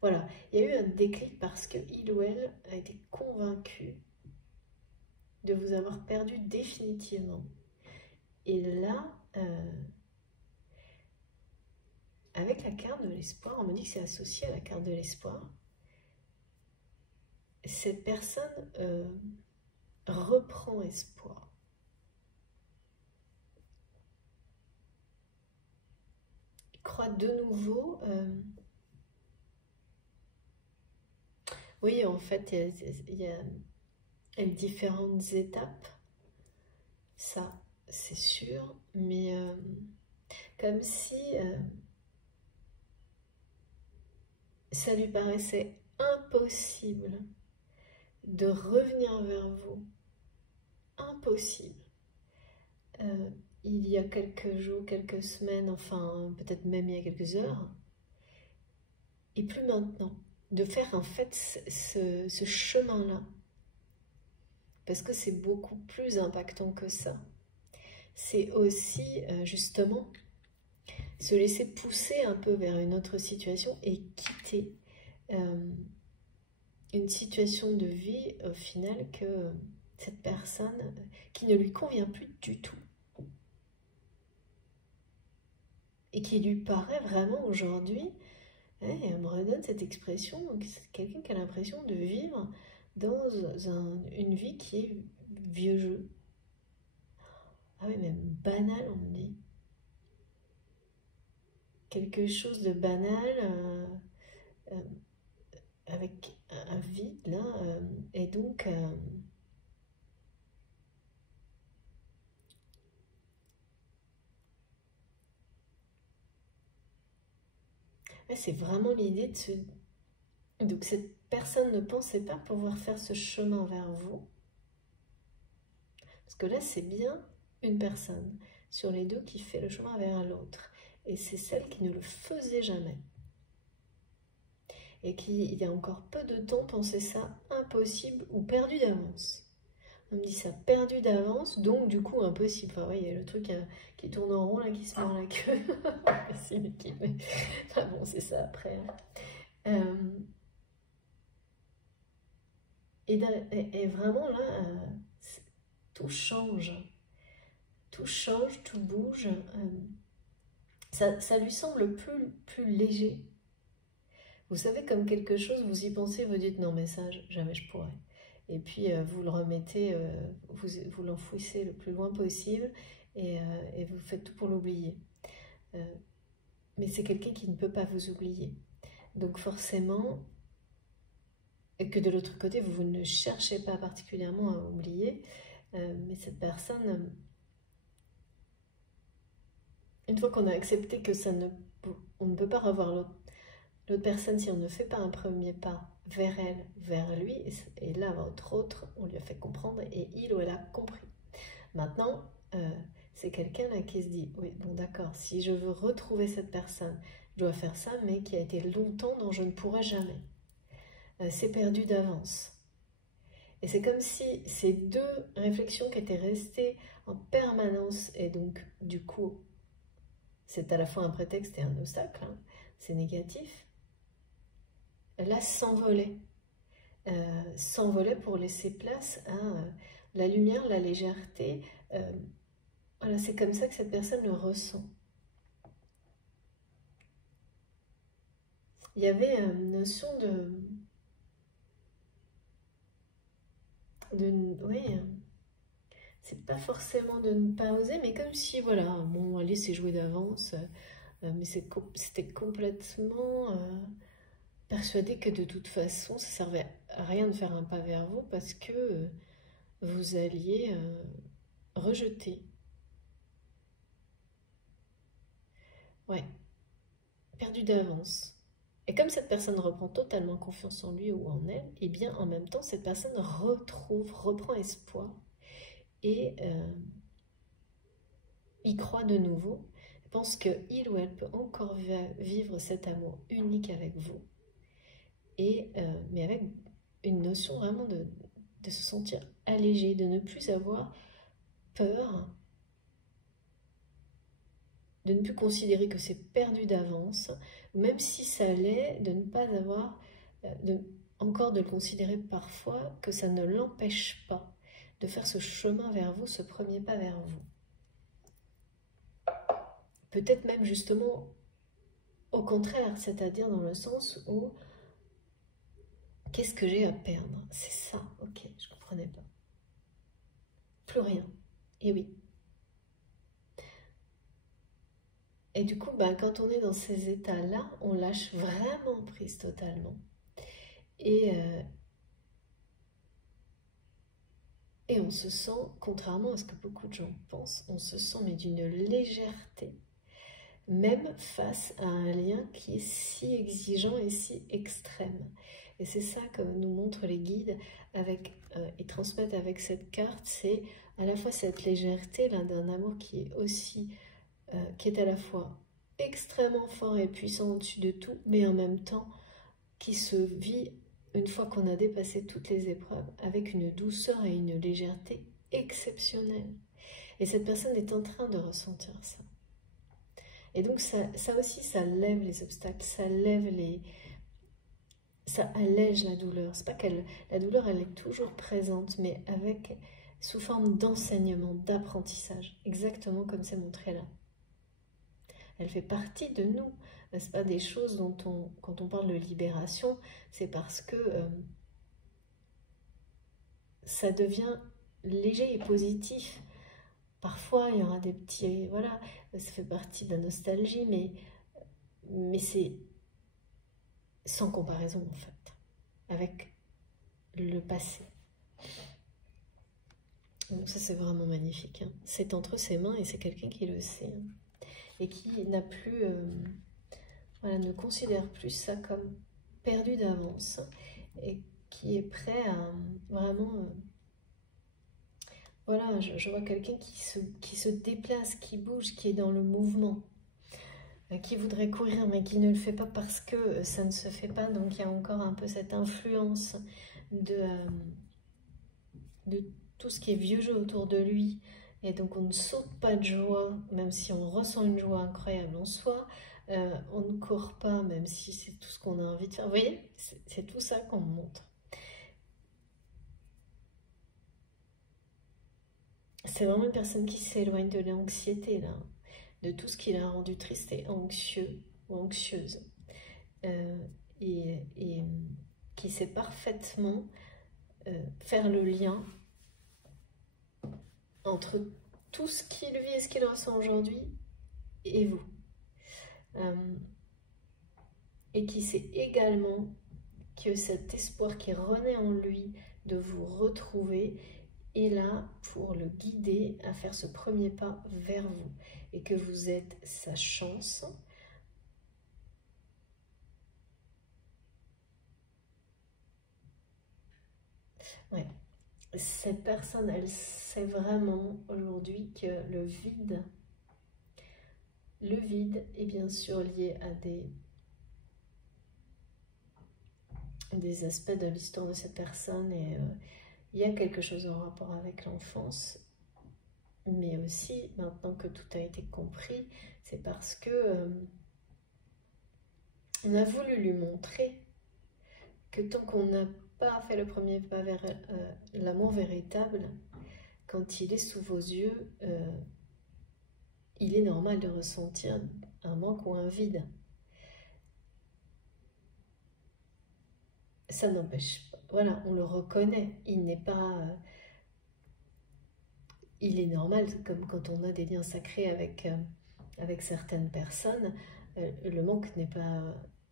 Voilà, il y a eu un déclic parce qu'il ou elle a été convaincu de vous avoir perdu définitivement. Et là, avec la carte de l'espoir, on me dit que c'est associé à la carte de l'espoir. Cette personne reprend espoir. Il croit de nouveau... Oui, en fait, il y a différentes étapes. Ça, c'est sûr. Mais comme si ça lui paraissait impossible de revenir vers vous. Impossible. Il y a quelques jours, quelques semaines, enfin peut-être même il y a quelques heures, et plus maintenant, de faire en fait ce chemin-là, parce que c'est beaucoup plus impactant que ça. C'est aussi justement se laisser pousser un peu vers une autre situation et quitter une situation de vie au final que cette personne qui ne lui convient plus du tout. Et qui lui paraît vraiment aujourd'hui, elle me redonne cette expression, c'est quelqu'un qui a l'impression de vivre dans une vie qui est vieux jeu. Ah oui, même banal, on me dit. Quelque chose de banal, avec un vide là, et donc... c'est vraiment l'idée de se... Donc cette personne ne pensait pas pouvoir faire ce chemin vers vous. Parce que là, c'est bien une personne sur les deux qui fait le chemin vers l'autre. Et c'est celle qui ne le faisait jamais. Et qui, il y a encore peu de temps, pensait ça impossible ou perdu d'avance. On me dit ça perdu d'avance, donc du coup impossible. Enfin, ouais, il y a le truc qui tourne en rond, là, qui se mord la queue. Enfin bon, c'est ça après. Et vraiment là, tout change. Tout change, tout bouge. Ça lui semble plus léger. Vous savez, comme quelque chose, vous y pensez, vous dites non mais ça, jamais je pourrais. Et puis vous le remettez, vous l'enfouissez le plus loin possible et vous faites tout pour l'oublier. Mais c'est quelqu'un qui ne peut pas vous oublier. Donc forcément, et que de l'autre côté, vous ne cherchez pas particulièrement à oublier, mais cette personne, une fois qu'on a accepté que on ne peut pas revoir l'autre personne si on ne fait pas un premier pas vers elle, vers lui, et là, votre autre, on lui a fait comprendre, et il ou elle a compris. Maintenant, C'est quelqu'un là qui se dit, oui, bon d'accord, si je veux retrouver cette personne, je dois faire ça, mais qui a été longtemps dont je ne pourrai jamais. C'est perdu d'avance. Et c'est comme si ces deux réflexions qui étaient restées en permanence, et donc du coup, c'est à la fois un prétexte et un obstacle, hein, c'est négatif, là s'envolaient. S'envolaient pour laisser place à la lumière, la légèreté. Voilà, c'est comme ça que cette personne le ressent. Il y avait une notion oui, c'est pas forcément de ne pas oser, mais comme si, voilà, bon, allez, c'est joué d'avance, mais c'était complètement persuadé que de toute façon, ça servait à rien de faire un pas vers vous parce que vous alliez rejeter. Ouais, perdu d'avance. Et comme cette personne reprend totalement confiance en lui ou en elle, et bien en même temps, cette personne reprend espoir et y croit de nouveau, pense qu'il ou elle peut encore vivre cet amour unique avec vous, et, mais avec une notion vraiment de se sentir allégé, de ne plus avoir peur, de ne plus considérer que c'est perdu d'avance, même si ça l'est, de ne pas avoir, encore de le considérer parfois, que ça ne l'empêche pas de faire ce chemin vers vous, ce premier pas vers vous. Peut-être même justement au contraire, c'est-à-dire dans le sens où qu'est-ce que j'ai à perdre? C'est ça, ok, je ne comprenais pas. Plus rien. Et oui. Et du coup, quand on est dans ces états-là, on lâche vraiment prise totalement. Et on se sent, contrairement à ce que beaucoup de gens pensent, on se sent mais d'une légèreté, même face à un lien qui est si exigeant et si extrême. Et c'est ça que nous montrent les guides et transmettent avec cette carte, c'est à la fois cette légèreté là d'un amour qui est aussi, qui est à la fois extrêmement fort et puissant au-dessus de tout, mais en même temps qui se vit une fois qu'on a dépassé toutes les épreuves avec une douceur et une légèreté exceptionnelle. Et cette personne est en train de ressentir ça. Et donc ça aussi, ça lève les obstacles, ça allège la douleur. C'est pas la douleur, elle est toujours présente, mais sous forme d'enseignement, d'apprentissage, exactement comme c'est montré là. Elle fait partie de nous. C'est pas des choses quand on parle de libération, c'est parce que ça devient léger et positif. Parfois, il y aura des petits, voilà, ça fait partie de la nostalgie, mais c'est sans comparaison en fait, avec le passé. Donc ça, c'est vraiment magnifique. Hein. C'est entre ses mains et c'est quelqu'un qui le sait. Hein. Et qui n'a plus, voilà, ne considère plus ça comme perdu d'avance et qui est prêt à vraiment... voilà, je vois quelqu'un qui se déplace, qui bouge, qui est dans le mouvement, qui voudrait courir mais qui ne le fait pas parce que ça ne se fait pas. Donc il y a encore un peu cette influence de tout ce qui est vieux jeu autour de lui. Et donc on ne saute pas de joie, même si on ressent une joie incroyable en soi. On ne court pas, même si c'est tout ce qu'on a envie de faire. Vous voyez, c'est tout ça qu'on montre. C'est vraiment une personne qui s'éloigne de l'anxiété, là, de tout ce qui l'a rendu triste et anxieux ou anxieuse. Et qui sait parfaitement faire le lien entre tout ce qu'il vit et ce qu'il ressent aujourd'hui et vous. Et qui sait également que cet espoir qui renaît en lui de vous retrouver est là pour le guider à faire ce premier pas vers vous et que vous êtes sa chance. Ouais. cette personne, elle sait vraiment aujourd'hui que le vide est bien sûr lié à des aspects de l'histoire de cette personne et il y a quelque chose en rapport avec l'enfance, mais aussi, maintenant que tout a été compris, c'est parce que on a voulu lui montrer que tant qu'on n'a pas fait le premier pas vers l'amour véritable, quand il est sous vos yeux, il est normal de ressentir un manque ou un vide. Ça n'empêche pas, voilà, on le reconnaît, il n'est pas... il est normal, comme quand on a des liens sacrés avec certaines personnes, le manque n'est pas...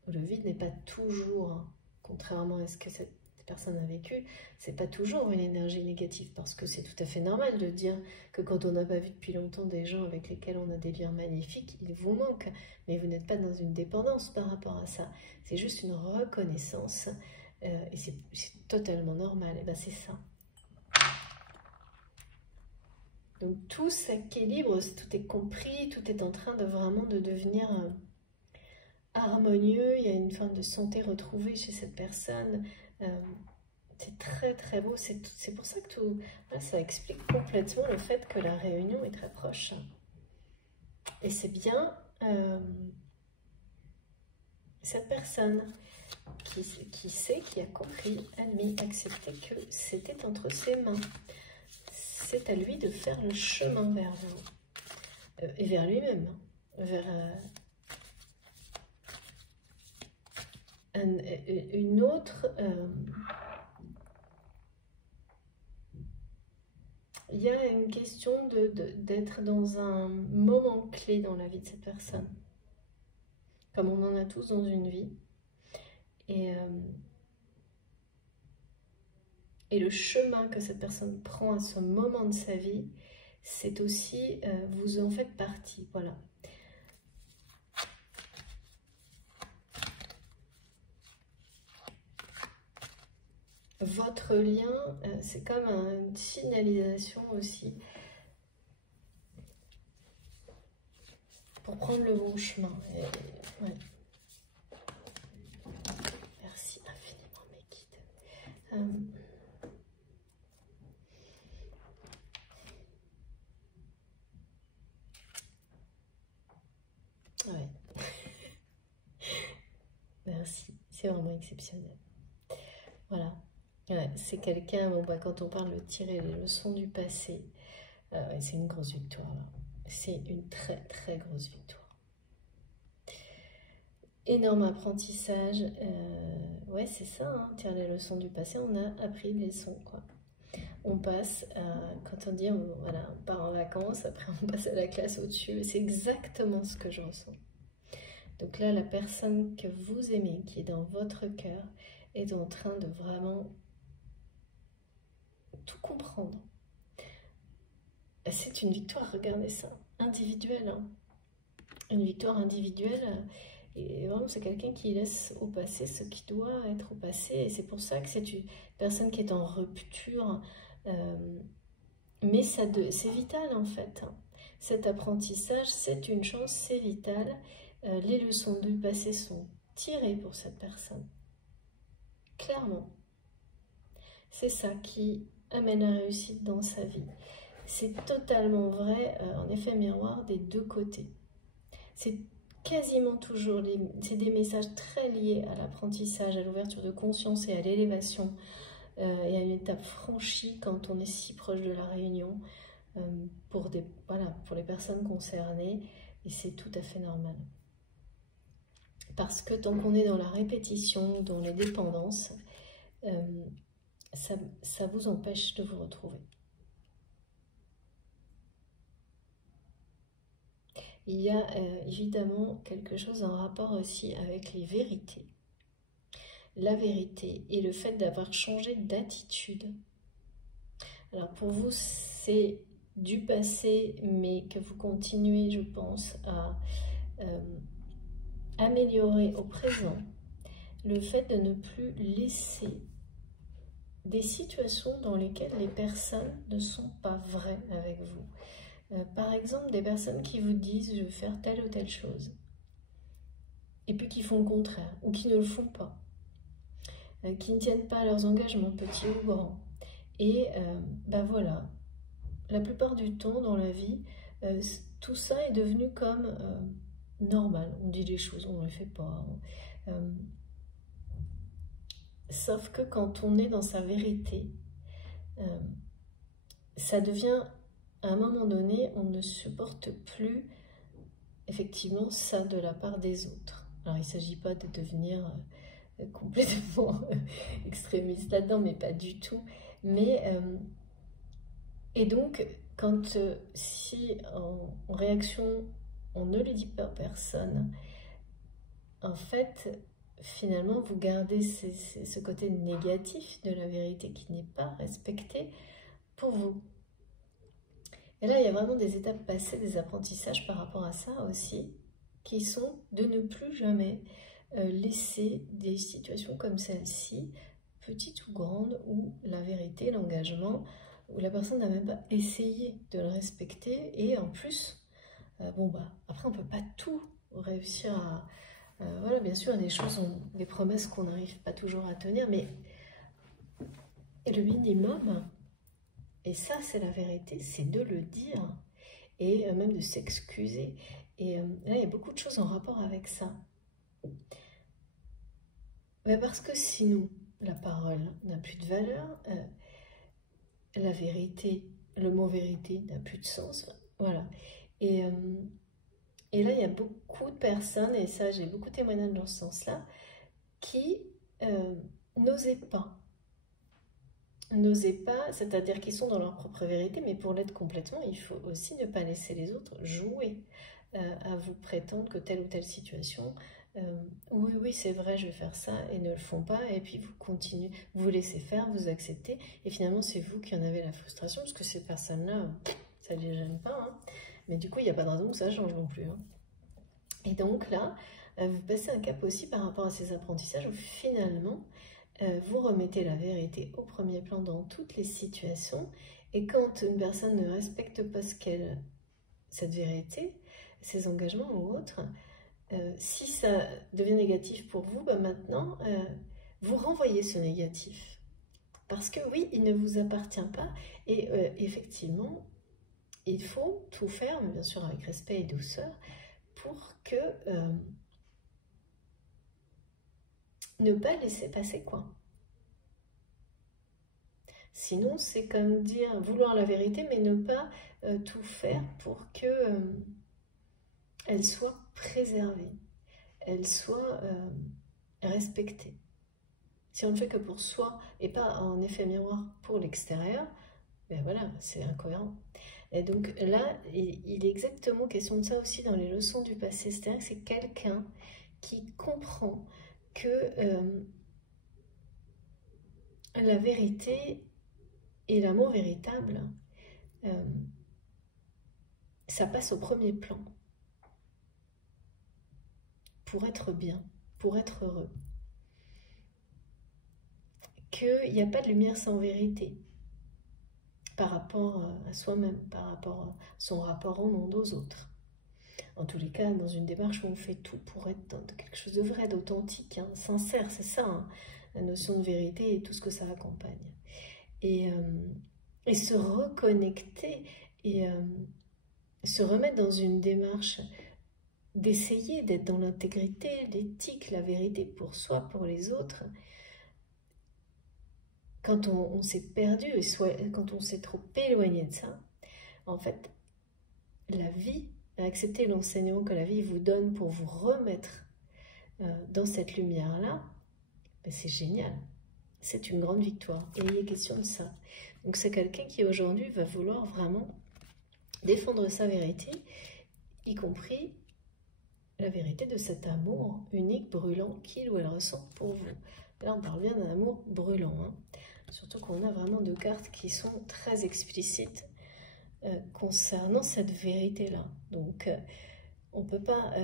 le vide n'est pas toujours, hein, contrairement à ce que cette personne a vécu, c'est pas toujours une énergie négative, parce que c'est tout à fait normal de dire que quand on n'a pas vu depuis longtemps des gens avec lesquels on a des liens magnifiques, ils vous manquent, mais vous n'êtes pas dans une dépendance par rapport à ça, c'est juste une reconnaissance, et c'est totalement normal, et ben c'est ça. Donc tout s'équilibre, tout est compris, tout est en train de vraiment de devenir harmonieux, il y a une forme de santé retrouvée chez cette personne, c'est très très beau, c'est pour ça que tout, ça explique complètement le fait que la réunion est très proche. Et c'est bien cette personne qui sait, qui a compris, admis, accepté que c'était entre ses mains. C'est à lui de faire le chemin vers le haut, et vers lui-même, vers une autre... il y a une question d'être dans un moment clé dans la vie de cette personne, comme on en a tous dans une vie. Et le chemin que cette personne prend à ce moment de sa vie, c'est aussi, vous en faites partie, voilà. Votre lien, c'est comme une finalisation aussi, pour prendre le bon chemin. Et, ouais. Merci infiniment mes guides. Ouais. Merci, c'est vraiment exceptionnel. Voilà. Ouais, c'est quelqu'un, bon, bah, quand on parle de tirer les leçons du passé, c'est une grosse victoire. C'est une très très grosse victoire. Énorme apprentissage. Ouais, c'est ça, hein, tirer les leçons du passé, on a appris des leçons, quoi. On passe, quand on dit, voilà, on part en vacances, après on passe à la classe au-dessus, c'est exactement ce que je ressens. Donc là, la personne que vous aimez, qui est dans votre cœur, est en train de vraiment tout comprendre. C'est une victoire, regardez ça, individuelle. Hein. Une victoire individuelle, et vraiment c'est quelqu'un qui laisse au passé ce qui doit être au passé, et c'est pour ça que c'est une personne qui est en rupture, mais c'est vital en fait. Cet apprentissage, c'est une chance, c'est vital. Les leçons du passé sont tirées pour cette personne. Clairement. C'est ça qui amène la réussite dans sa vie. C'est totalement vrai, en effet miroir, des deux côtés. C'est quasiment toujours, c'est des messages très liés à l'apprentissage, à l'ouverture de conscience et à l'élévation, et à une étape franchie quand on est si proche de la réunion, pour les personnes concernées, et c'est tout à fait normal. Parce que tant qu'on est dans la répétition, dans les dépendances, ça vous empêche de vous retrouver. Il y a évidemment quelque chose en rapport aussi avec les vérités. La vérité et le fait d'avoir changé d'attitude. Alors pour vous, c'est du passé, mais que vous continuez, je pense, à améliorer au présent. Le fait de ne plus laisser des situations dans lesquelles les personnes ne sont pas vraies avec vous. Par exemple, des personnes qui vous disent « je vais faire telle ou telle chose » et puis qui font le contraire ou qui ne le font pas, qui ne tiennent pas à leurs engagements, petits ou grands. Et ben voilà, la plupart du temps dans la vie, tout ça est devenu comme normal. On dit les choses, on ne les fait pas. Sauf que quand on est dans sa vérité, ça devient, à un moment donné, on ne supporte plus effectivement ça de la part des autres. Alors il ne s'agit pas de devenir complètement extrémiste là-dedans, mais pas du tout. Mais, et donc, quand si en réaction, on ne le dit pas à personne, en fait, finalement, vous gardez ce côté négatif de la vérité qui n'est pas respecté pour vous. Et là, il y a vraiment des étapes passées, des apprentissages par rapport à ça aussi, qui sont de ne plus jamais laisser des situations comme celle-ci, petites ou grandes, où la vérité, l'engagement, où la personne n'a même pas essayé de le respecter. Et en plus, bon bah, après on ne peut pas tout réussir à... voilà, bien sûr, il y a des choses, des promesses qu'on n'arrive pas toujours à tenir, mais le minimum, et ça c'est la vérité, c'est de le dire, et même de s'excuser. Et là, il y a beaucoup de choses en rapport avec ça. Mais parce que sinon, la parole n'a plus de valeur, la vérité, le mot vérité n'a plus de sens, voilà. Et là, il y a beaucoup de personnes, et ça, j'ai beaucoup de témoignages dans ce sens-là, qui n'osaient pas, c'est-à-dire qu'ils sont dans leur propre vérité, mais pour l'être complètement, il faut aussi ne pas laisser les autres jouer à vous prétendre que telle ou telle situation, oui, oui, c'est vrai, je vais faire ça, et ne le font pas, et puis vous continuez, vous laissez faire, vous acceptez, et finalement, c'est vous qui en avez la frustration, parce que ces personnes-là, ça ne les gêne pas, hein. Mais du coup, il n'y a pas de raison que ça change non plus, hein. Et donc là, vous passez un cap aussi par rapport à ces apprentissages où finalement, vous remettez la vérité au premier plan dans toutes les situations. Et quand une personne ne respecte pas cette vérité, ses engagements ou autres, si ça devient négatif pour vous, bah maintenant, vous renvoyez ce négatif. Parce que oui, il ne vous appartient pas. Et effectivement, il faut tout faire, mais bien sûr avec respect et douceur, pour que ne pas laisser passer quoi. Sinon, c'est comme dire vouloir la vérité, mais ne pas tout faire pour que elle soit préservée, elle soit respectée. Si on ne fait que pour soi et pas en effet miroir pour l'extérieur, ben voilà, c'est incohérent. Et donc là, il est exactement question de ça aussi dans les leçons du passé. C'est-à-dire que c'est quelqu'un qui comprend que la vérité et l'amour véritable, ça passe au premier plan pour être bien, pour être heureux. Qu'il n'y a pas de lumière sans vérité par rapport à soi-même, par rapport à son rapport au monde, aux autres. En tous les cas, dans une démarche où on fait tout pour être dans quelque chose de vrai, d'authentique, hein, sincère, c'est ça, hein, la notion de vérité et tout ce que ça accompagne. Et se reconnecter et se remettre dans une démarche d'essayer d'être dans l'intégrité, l'éthique, la vérité pour soi, pour les autres. Quand on s'est perdu, et quand on s'est trop éloigné de ça, en fait, la vie, accepter l'enseignement que la vie vous donne pour vous remettre dans cette lumière-là, ben c'est génial. C'est une grande victoire. Et il est question de ça. Donc c'est quelqu'un qui aujourd'hui va vouloir vraiment défendre sa vérité, y compris la vérité de cet amour unique, brûlant, qu'il ou elle ressent pour vous. Là, on parle bien d'un amour brûlant, hein. Surtout qu'on a vraiment deux cartes qui sont très explicites concernant cette vérité-là. Donc, on ne peut pas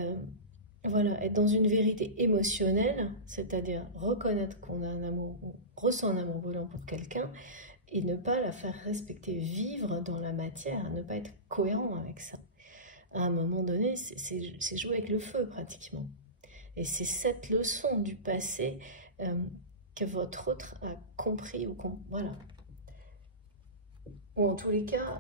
voilà, être dans une vérité émotionnelle, c'est-à-dire reconnaître qu'on a un amour, on ressent un amour brûlant pour quelqu'un, et ne pas la faire respecter, vivre dans la matière, ne pas être cohérent avec ça. À un moment donné, c'est jouer avec le feu pratiquement. Et c'est cette leçon du passé que votre autre a compris, ou voilà. Ou en tous les cas,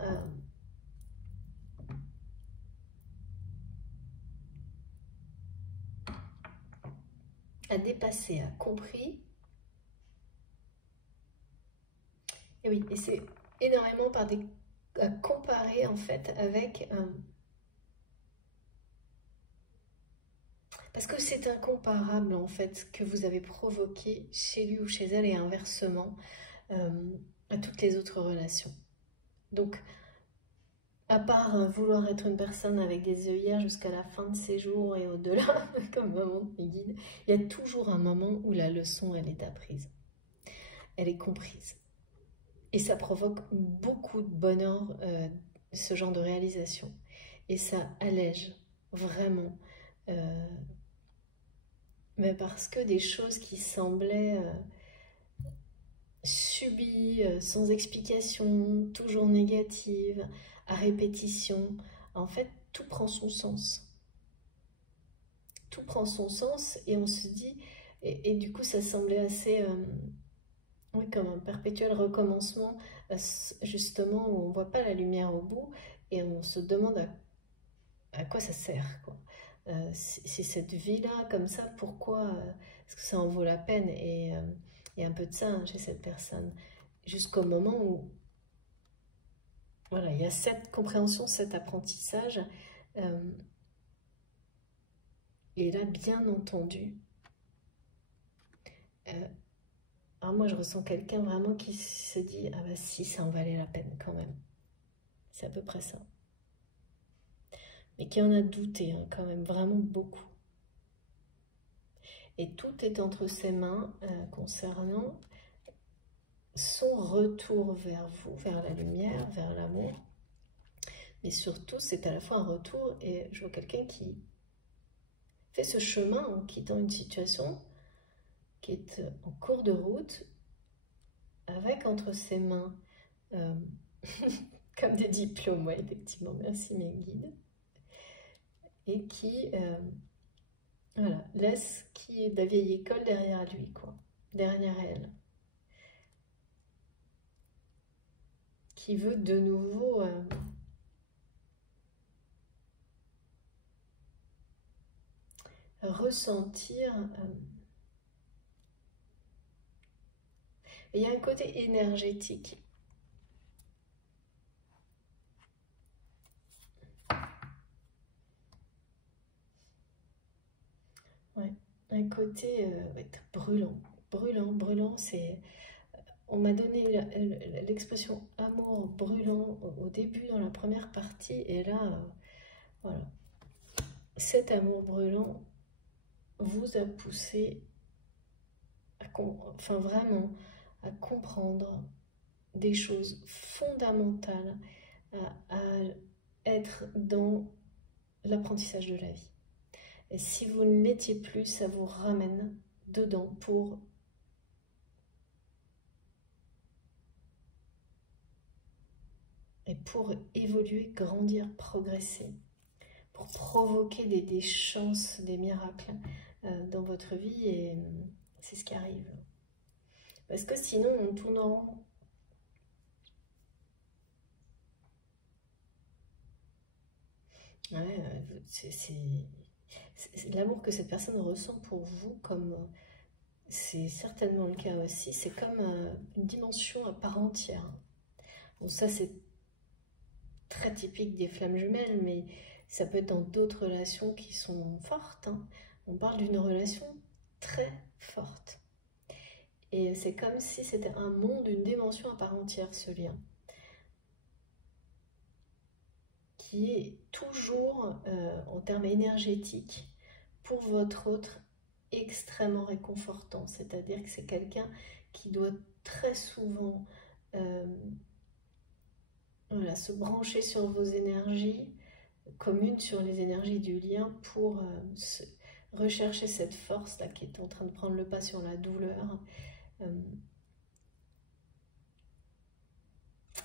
a dépassé, a compris. Et oui, et c'est énormément à comparer en fait avec... parce que c'est incomparable en fait ce que vous avez provoqué chez lui ou chez elle, et inversement à toutes les autres relations. Donc, à part vouloir être une personne avec des œillères jusqu'à la fin de ses jours et au-delà, comme maman mes guides, il y a toujours un moment où la leçon, elle est apprise. Elle est comprise. Et ça provoque beaucoup de bonheur, ce genre de réalisation. Et ça allège vraiment. Mais parce que des choses qui semblaient subies, sans explication, toujours négatives, à répétition, en fait, tout prend son sens. Tout prend son sens et on se dit, et du coup ça semblait assez, oui, comme un perpétuel recommencement, justement où on ne voit pas la lumière au bout et on se demande à quoi ça sert, quoi. Si cette vie-là, comme ça, pourquoi est-ce que ça en vaut la peine? Et il y a un peu de ça chez cette personne, jusqu'au moment où, voilà, il y a cette compréhension, cet apprentissage. Et là, bien entendu, alors moi je ressens quelqu'un vraiment qui se dit, ah bah si, ça en valait la peine quand même. C'est à peu près ça. Mais qui en a douté, hein, quand même, vraiment beaucoup. Et tout est entre ses mains concernant son retour vers vous, vers la lumière, vers l'amour. Mais surtout, c'est à la fois un retour, et je vois quelqu'un qui fait ce chemin en quittant une situation qui est en cours de route, avec entre ses mains, comme des diplômes, ouais, effectivement, merci mes guides, et qui voilà, laisse qui est de la vieille école derrière lui, quoi, derrière elle, qui veut de nouveau ressentir. Il y a un côté énergétique. Ouais, un côté ouais, brûlant. Brûlant, brûlant, c'est... On m'a donné l'expression amour brûlant au début, dans la première partie, et là, voilà. Cet amour brûlant vous a poussé enfin vraiment, à comprendre des choses fondamentales, à être dans l'apprentissage de la vie. Et si vous ne l'étiez plus, ça vous ramène dedans pour évoluer, grandir, progresser, pour provoquer des chances, des miracles dans votre vie, et c'est ce qui arrive. Parce que sinon, on tourne en rond. Ouais, c'est l'amour que cette personne ressent pour vous, comme c'est certainement le cas aussi, c'est comme une dimension à part entière. Bon, ça c'est très typique des flammes jumelles, mais ça peut être dans d'autres relations qui sont fortes, hein. On parle d'une relation très forte. Et c'est comme si c'était un monde, une dimension à part entière, ce lien. Qui est toujours, en termes énergétiques, pour votre autre, extrêmement réconfortant. C'est-à-dire que c'est quelqu'un qui doit très souvent voilà, se brancher sur vos énergies communes, sur les énergies du lien, pour rechercher cette force-là qui est en train de prendre le pas sur la douleur.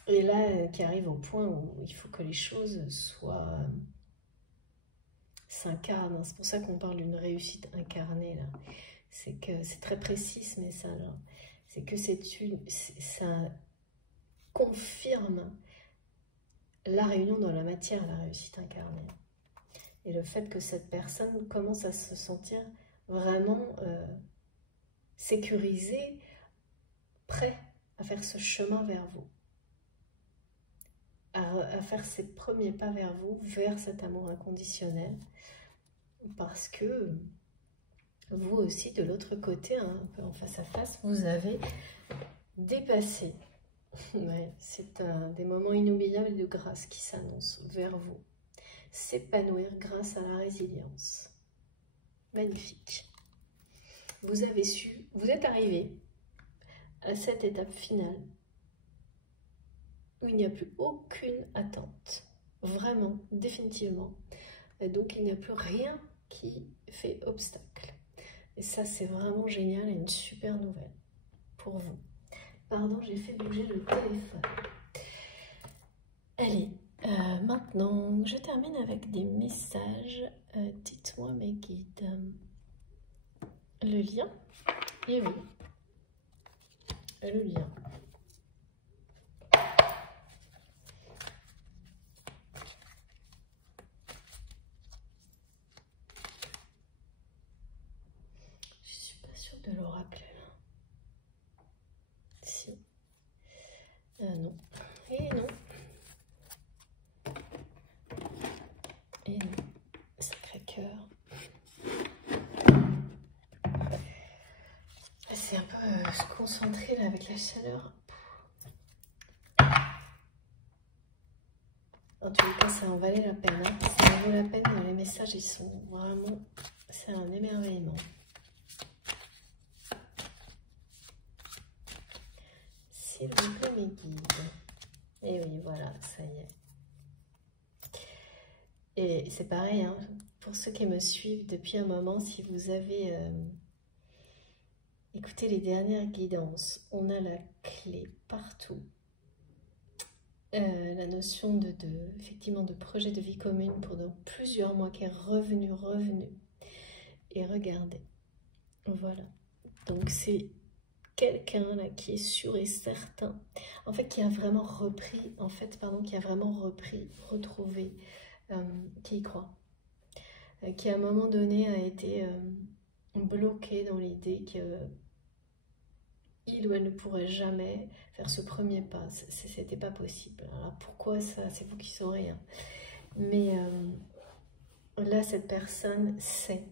Et là, qui arrive au point où il faut que les choses s'incarnent. C'est pour ça qu'on parle d'une réussite incarnée, là. C'est que c'est très précis ce message. C'est que ça confirme la réunion dans la matière, la réussite incarnée. Et le fait que cette personne commence à se sentir vraiment sécurisée, prêt à faire ce chemin vers vous, à faire ses premiers pas vers vous, vers cet amour inconditionnel, parce que vous aussi, de l'autre côté, hein, un peu en face à face, vous avez dépassé. Ouais, c'est des moments inoubliables de grâce qui s'annoncent vers vous. S'épanouir grâce à la résilience. Magnifique. Vous avez su, vous êtes arrivé à cette étape finale où il n'y a plus aucune attente. Vraiment, définitivement. Et donc, il n'y a plus rien qui fait obstacle. Et ça, c'est vraiment génial et une super nouvelle pour vous. Pardon, j'ai fait bouger le téléphone. Allez, maintenant, je termine avec des messages. Dites-moi mes guides. Le lien. Et oui, le lien. Je suis pas sûre de l'oracle. Si. Non. Et non. Et non. Sacré-Cœur. C'est un peu se concentrer là avec la chaleur. En tous les cas, ça en valait la peine. Hein. Ça en vaut la peine. Les messages, ils sont vraiment... C'est un émerveillement. S'il vous plaît, mes guides. Et oui, voilà, ça y est. Et c'est pareil, hein, pour ceux qui me suivent depuis un moment, si vous avez écouté les dernières guidances, on a la clé partout. La notion effectivement, de projet de vie commune pendant plusieurs mois qui est revenu. Et regardez, voilà. Donc c'est quelqu'un là qui est sûr et certain, en fait, qui a vraiment repris, retrouvé, qui y croit, qui à un moment donné a été bloqué dans l'idée que il ou elle ne pourrait jamais faire ce premier pas, c'était pas possible. Alors pourquoi ça, c'est vous qui saurez, hein. Mais là, cette personne sait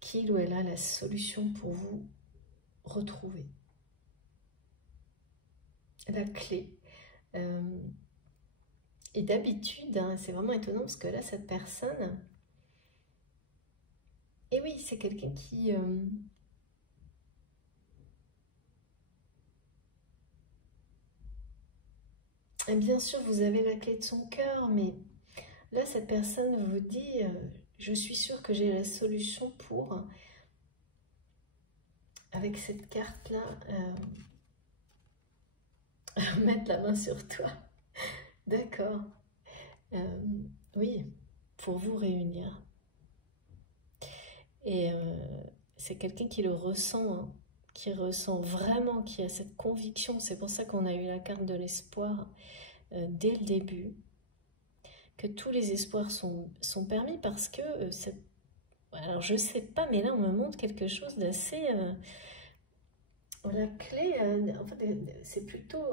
qu'il ou elle a la solution pour vous retrouver la clé. Et d'habitude, hein, c'est vraiment étonnant parce que là, cette personne, et oui, c'est quelqu'un qui... bien sûr, vous avez la clé de son cœur, mais là, cette personne vous dit, je suis sûre que j'ai la solution pour, avec cette carte-là, mettre la main sur toi. D'accord. Oui, pour vous réunir. Et c'est quelqu'un qui le ressent, hein, qui ressent vraiment, qui a cette conviction. C'est pour ça qu'on a eu la carte de l'espoir dès le début, que tous les espoirs sont permis parce que, alors je sais pas, mais là on me montre quelque chose d'assez... la clé, en fait, c'est plutôt...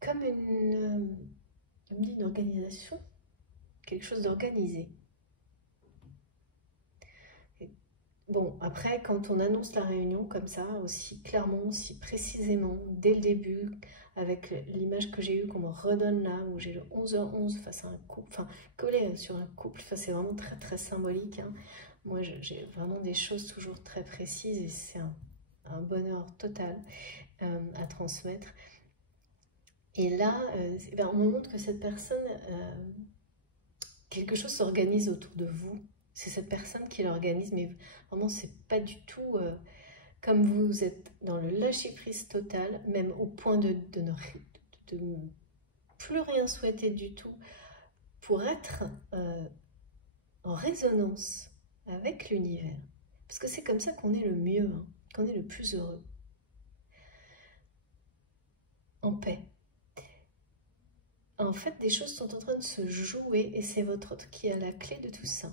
comme une organisation, quelque chose d'organisé. Bon, après, quand on annonce la réunion comme ça, aussi clairement, aussi précisément, dès le début, avec l'image que j'ai eue, qu'on me redonne là, où j'ai le 11h11 face à un couple, enfin, collé sur un couple, enfin, c'est vraiment très, très symbolique, hein. Moi, j'ai vraiment des choses toujours très précises et c'est un bonheur total à transmettre. Et là, ben, on me montre que cette personne, quelque chose s'organise autour de vous. C'est cette personne qui l'organise, mais vraiment, c'est pas du tout comme vous êtes dans le lâcher-prise total, même au point de ne plus rien souhaiter du tout, pour être en résonance avec l'univers. Parce que c'est comme ça qu'on est le mieux, hein, qu'on est le plus heureux. En paix. En fait, des choses sont en train de se jouer et c'est votre autre qui a la clé de tout ça.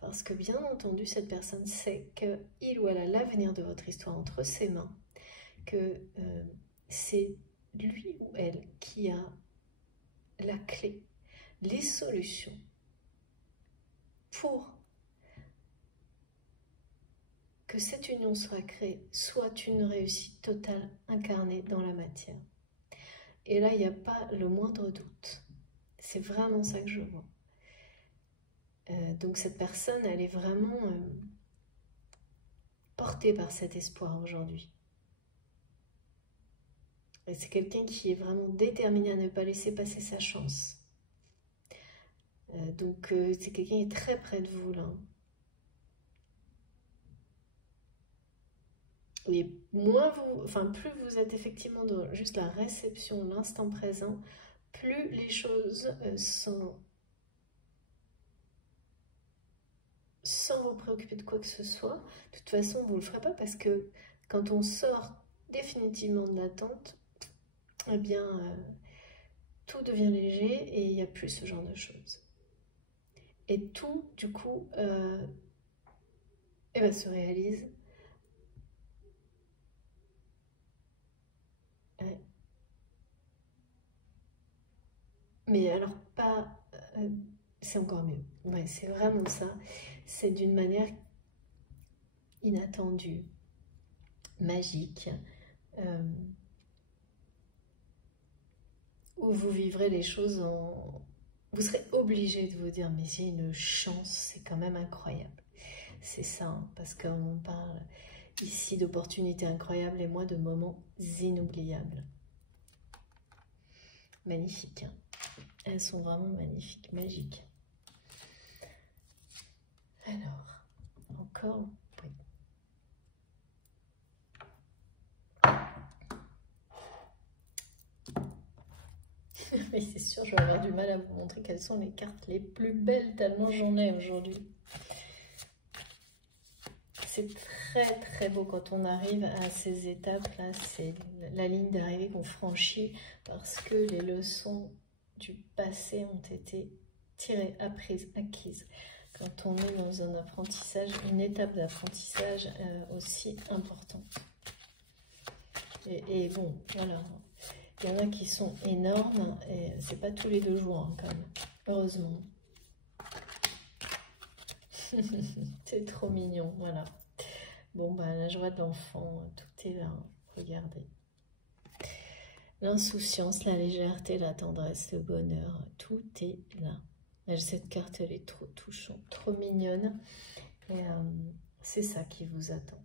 Parce que bien entendu, cette personne sait qu'il ou elle a l'avenir de votre histoire entre ses mains, que c'est lui ou elle qui a la clé, les solutions pour que cette union soit créée, soit une réussite totale incarnée dans la matière. Et là, il n'y a pas le moindre doute. C'est vraiment ça que je vois. Donc cette personne, elle est vraiment portée par cet espoir aujourd'hui. Et c'est quelqu'un qui est vraiment déterminé à ne pas laisser passer sa chance. Donc c'est quelqu'un qui est très près de vous là. Et moins vous, enfin plus vous êtes effectivement dans juste la réception, l'instant présent, plus les choses sont sans vous préoccuper de quoi que ce soit. De toute façon, vous ne le ferez pas parce que quand on sort définitivement de l'attente, eh bien, tout devient léger et il n'y a plus ce genre de choses. Et tout, du coup, eh ben, se réalise. Ouais. Mais alors, pas... c'est encore mieux. Ouais, c'est vraiment ça. C'est d'une manière inattendue, magique, où vous vivrez les choses en... Vous serez obligé de vous dire, mais j'ai une chance, c'est quand même incroyable. C'est ça, hein, parce qu'on parle ici d'opportunités incroyables et moi de moments inoubliables. Magnifiques, hein. Elles sont vraiment magnifiques, magiques. Alors, encore, oui. Oui, c'est sûr, je vais avoir du mal à vous montrer quelles sont les cartes les plus belles, tellement j'en ai aujourd'hui. C'est très très beau quand on arrive à ces étapes-là, c'est la ligne d'arrivée qu'on franchit parce que les leçons du passé ont été tirées, apprises, acquises. Quand on est dans un apprentissage, une étape d'apprentissage aussi importante. Et bon, voilà. Il y en a qui sont énormes et c'est pas tous les 2 jours hein, quand même, heureusement. C'est trop mignon, voilà. Bon, bah, la joie de l'enfant, tout est là, regardez. L'insouciance, la légèreté, la tendresse, le bonheur, tout est là. Cette carte, elle est trop touchante, trop mignonne. Et c'est ça qui vous attend.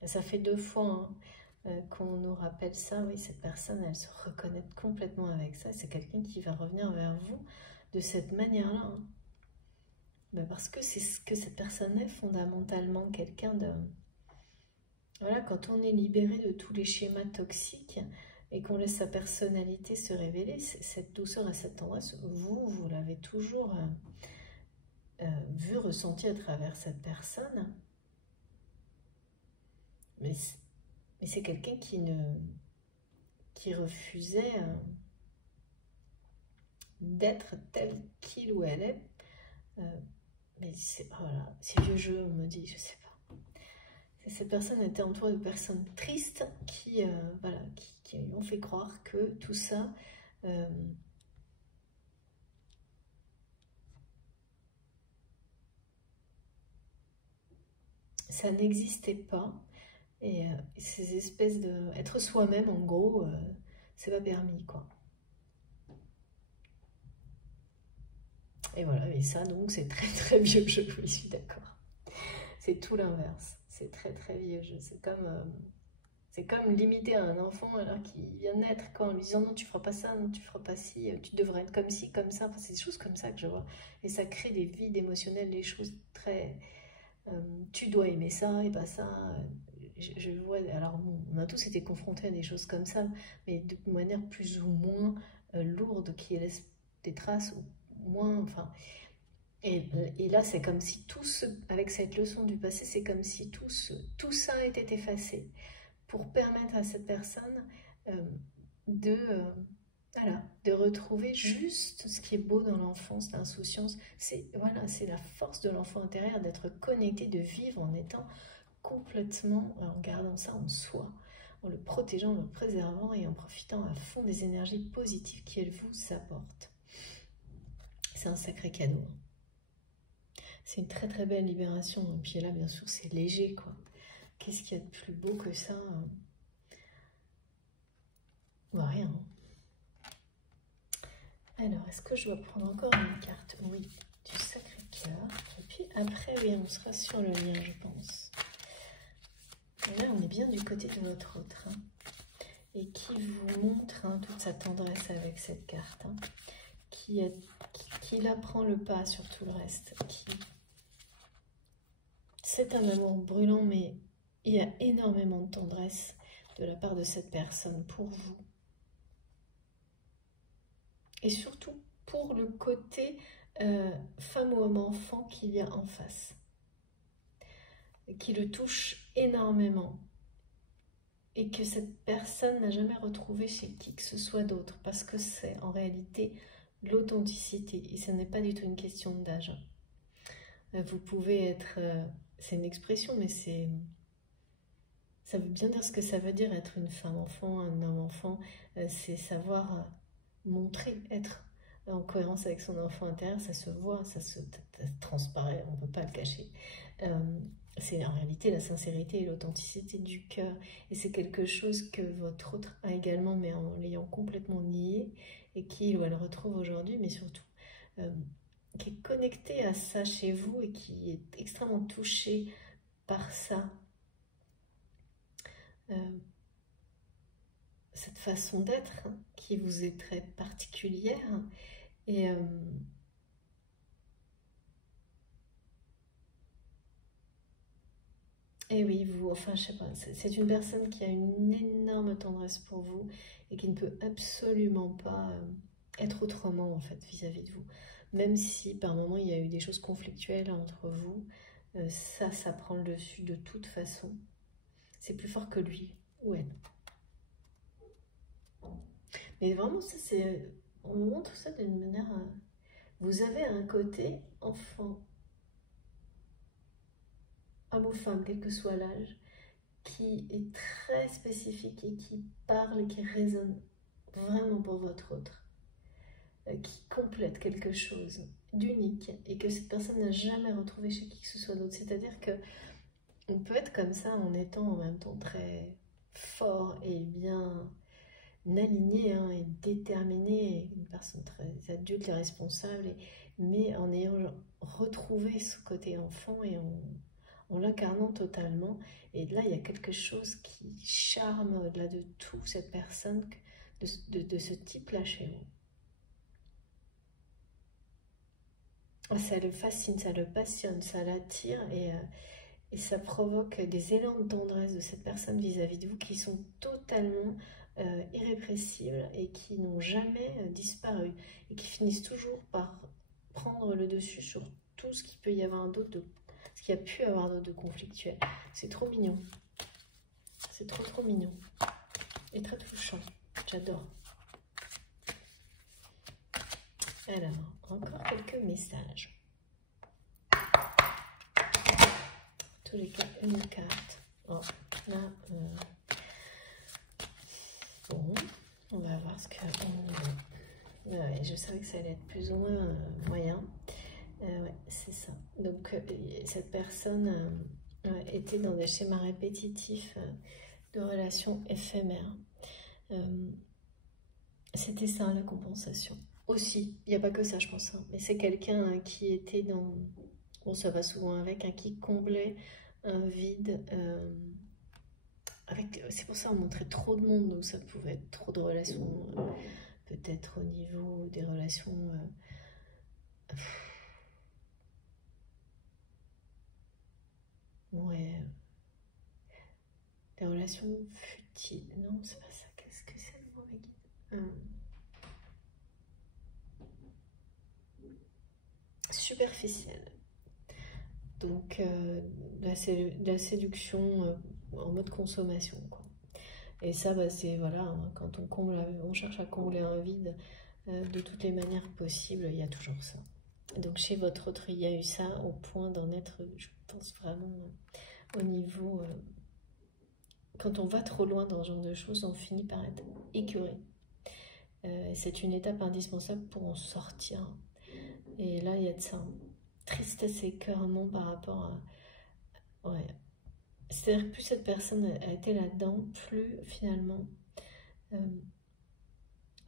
Et ça fait 2 fois qu'on nous rappelle ça. Oui, cette personne, elle se reconnaît complètement avec ça. C'est quelqu'un qui va revenir vers vous de cette manière-là. Hein. Ben parce que c'est ce que cette personne est fondamentalement, quelqu'un de... Voilà, quand on est libéré de tous les schémas toxiques et qu'on laisse sa personnalité se révéler, cette douceur et cette tendresse, vous l'avez toujours vu, ressenti à travers cette personne. Mais c'est quelqu'un qui refusait d'être tel qu'il ou elle est. Mais voilà, c'est vieux jeu, on me dit, je sais pas. Cette personne était entourée de personnes tristes qui, voilà, qui lui ont fait croire que tout ça ça n'existait pas. Et ces espèces de... Être soi-même, en gros, c'est pas permis, quoi. Et voilà, et ça, donc, c'est très très vieux jeu, oui, je suis d'accord. C'est tout l'inverse. C'est très très vieux jeu. C'est comme... C'est comme limiter un enfant alors qu'il vient de naître, quand en lui disant non, tu feras pas ça, non, tu feras pas ci, tu devrais être comme ci, comme ça. Enfin, c'est des choses comme ça que je vois. Et ça crée des vides émotionnels, des choses très. Tu dois aimer ça et pas ça. Je vois. Alors, bon, on a tous été confrontés à des choses comme ça, mais de manière plus ou moins lourde, qui laisse des traces ou moins. Enfin. Et là, c'est comme si avec cette leçon du passé, c'est comme si tout ça était effacé pour permettre à cette personne euh, de, voilà, de retrouver juste ce qui est beau dans l'enfance, l'insouciance. Voilà, c'est la force de l'enfant intérieur d'être connecté, de vivre en étant complètement, en gardant ça en soi, en le protégeant, en le préservant et en profitant à fond des énergies positives qu'elle vous apporte. C'est un sacré cadeau. C'est une très très belle libération. Et puis là, bien sûr, c'est léger, quoi. Qu'est-ce qu'il y a de plus beau que ça? Bah, rien. Alors, est-ce que je dois prendre encore une carte? Oui, du Sacré-Cœur. Et puis après, oui, on sera sur le lien, je pense. Et là, on est bien du côté de votre autre. Hein, et qui vous montre toute sa tendresse avec cette carte. Hein, qui là prend le pas sur tout le reste. C'est un amour brûlant, mais il y a énormément de tendresse de la part de cette personne pour vous. Et surtout pour le côté femme ou homme-enfant qu'il y a en face, qui le touche énormément et que cette personne n'a jamais retrouvé chez qui que ce soit d'autre, parce que c'est en réalité l'authenticité, et ce n'est pas du tout une question d'âge. Vous pouvez être... c'est une expression, mais ça veut bien dire ce que ça veut dire être une femme-enfant, un homme-enfant, c'est savoir montrer, être en cohérence avec son enfant intérieur, ça se voit, ça transparaît, on ne peut pas le cacher. C'est en réalité la sincérité et l'authenticité du cœur. Et c'est quelque chose que votre autre a également, mais en l'ayant complètement nié, et qu'il ou elle retrouve aujourd'hui, mais surtout qui est connecté à ça chez vous et qui est extrêmement touché par ça. Cette façon d'être qui vous est très particulière. Et oui, enfin, je sais pas, c'est une personne qui a une énorme tendresse pour vous et qui ne peut absolument pas être autrement, en fait, vis-à-vis de vous. Même si, par moments, il y a eu des choses conflictuelles entre vous, ça prend le dessus de toute façon. C'est plus fort que lui ou elle. Mais vraiment, ça, on vous montre ça d'une manière... vous avez un côté enfant, homme ou femme, quel que soit l'âge, qui est très spécifique et qui parle et qui résonne vraiment pour votre autre, qui complète quelque chose d'unique et que cette personne n'a jamais retrouvé chez qui que ce soit d'autre. C'est-à-dire que on peut être comme ça en étant en même temps très fort et bien aligné et déterminé, une personne très adulte et responsable, mais en ayant retrouvé ce côté enfant et en l'incarnant totalement. Et là, il y a quelque chose qui charme au-delà de tout cette personne, de ce type-là chez vous. Ça le fascine, ça le passionne, ça l'attire et ça provoque des élans de tendresse de cette personne vis-à-vis de vous qui sont totalement irrépressibles et qui n'ont jamais disparu et qui finissent toujours par prendre le dessus sur tout ce qu'il peut y avoir d'autre ce qu'il y a pu avoir d'autre de conflictuel. C'est trop mignon. C'est trop trop mignon. Et très touchant. J'adore. Alors, encore quelques messages. Tous les cas, une carte. Oh, là, bon, on va voir ce que... ouais, je savais que ça allait être plus ou moins moyen. Ouais, c'est ça. Donc, cette personne était dans des schémas répétitifs de relations éphémères. C'était ça, la compensation. Aussi, il n'y a pas que ça, je pense. Mais c'est quelqu'un qui était dans... Bon, ça va souvent avec, qui comblait un vide c'est pour ça qu'on montrait trop de monde, donc ça pouvait être trop de relations, peut-être au niveau des relations... ouais, des relations futiles. Non, c'est pas ça. Qu'est-ce que c'est le mauvais guide? Superficielle. Donc, de la séduction en mode consommation, quoi. Et ça, bah, c'est, voilà, hein, quand on cherche à combler un vide de toutes les manières possibles, il y a toujours ça. Donc, chez votre autre, il y a eu ça au point d'en être, je pense vraiment, au niveau... quand on va trop loin dans ce genre de choses, on finit par être écœuré. C'est une étape indispensable pour en sortir. Et là, il y a de ça. Tristesse et écœurement par rapport à... Ouais. C'est-à-dire que plus cette personne a été là-dedans, plus finalement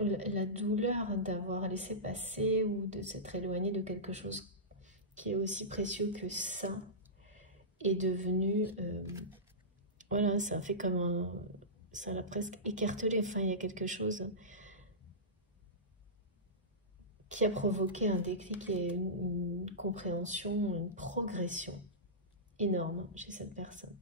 la douleur d'avoir laissé passer ou de s'être éloigné de quelque chose qui est aussi précieux que ça est devenu... voilà, ça fait comme un... ça l'a presque écartelé. Enfin, il y a quelque chose qui a provoqué un déclic et une compréhension, une progression énorme chez cette personne.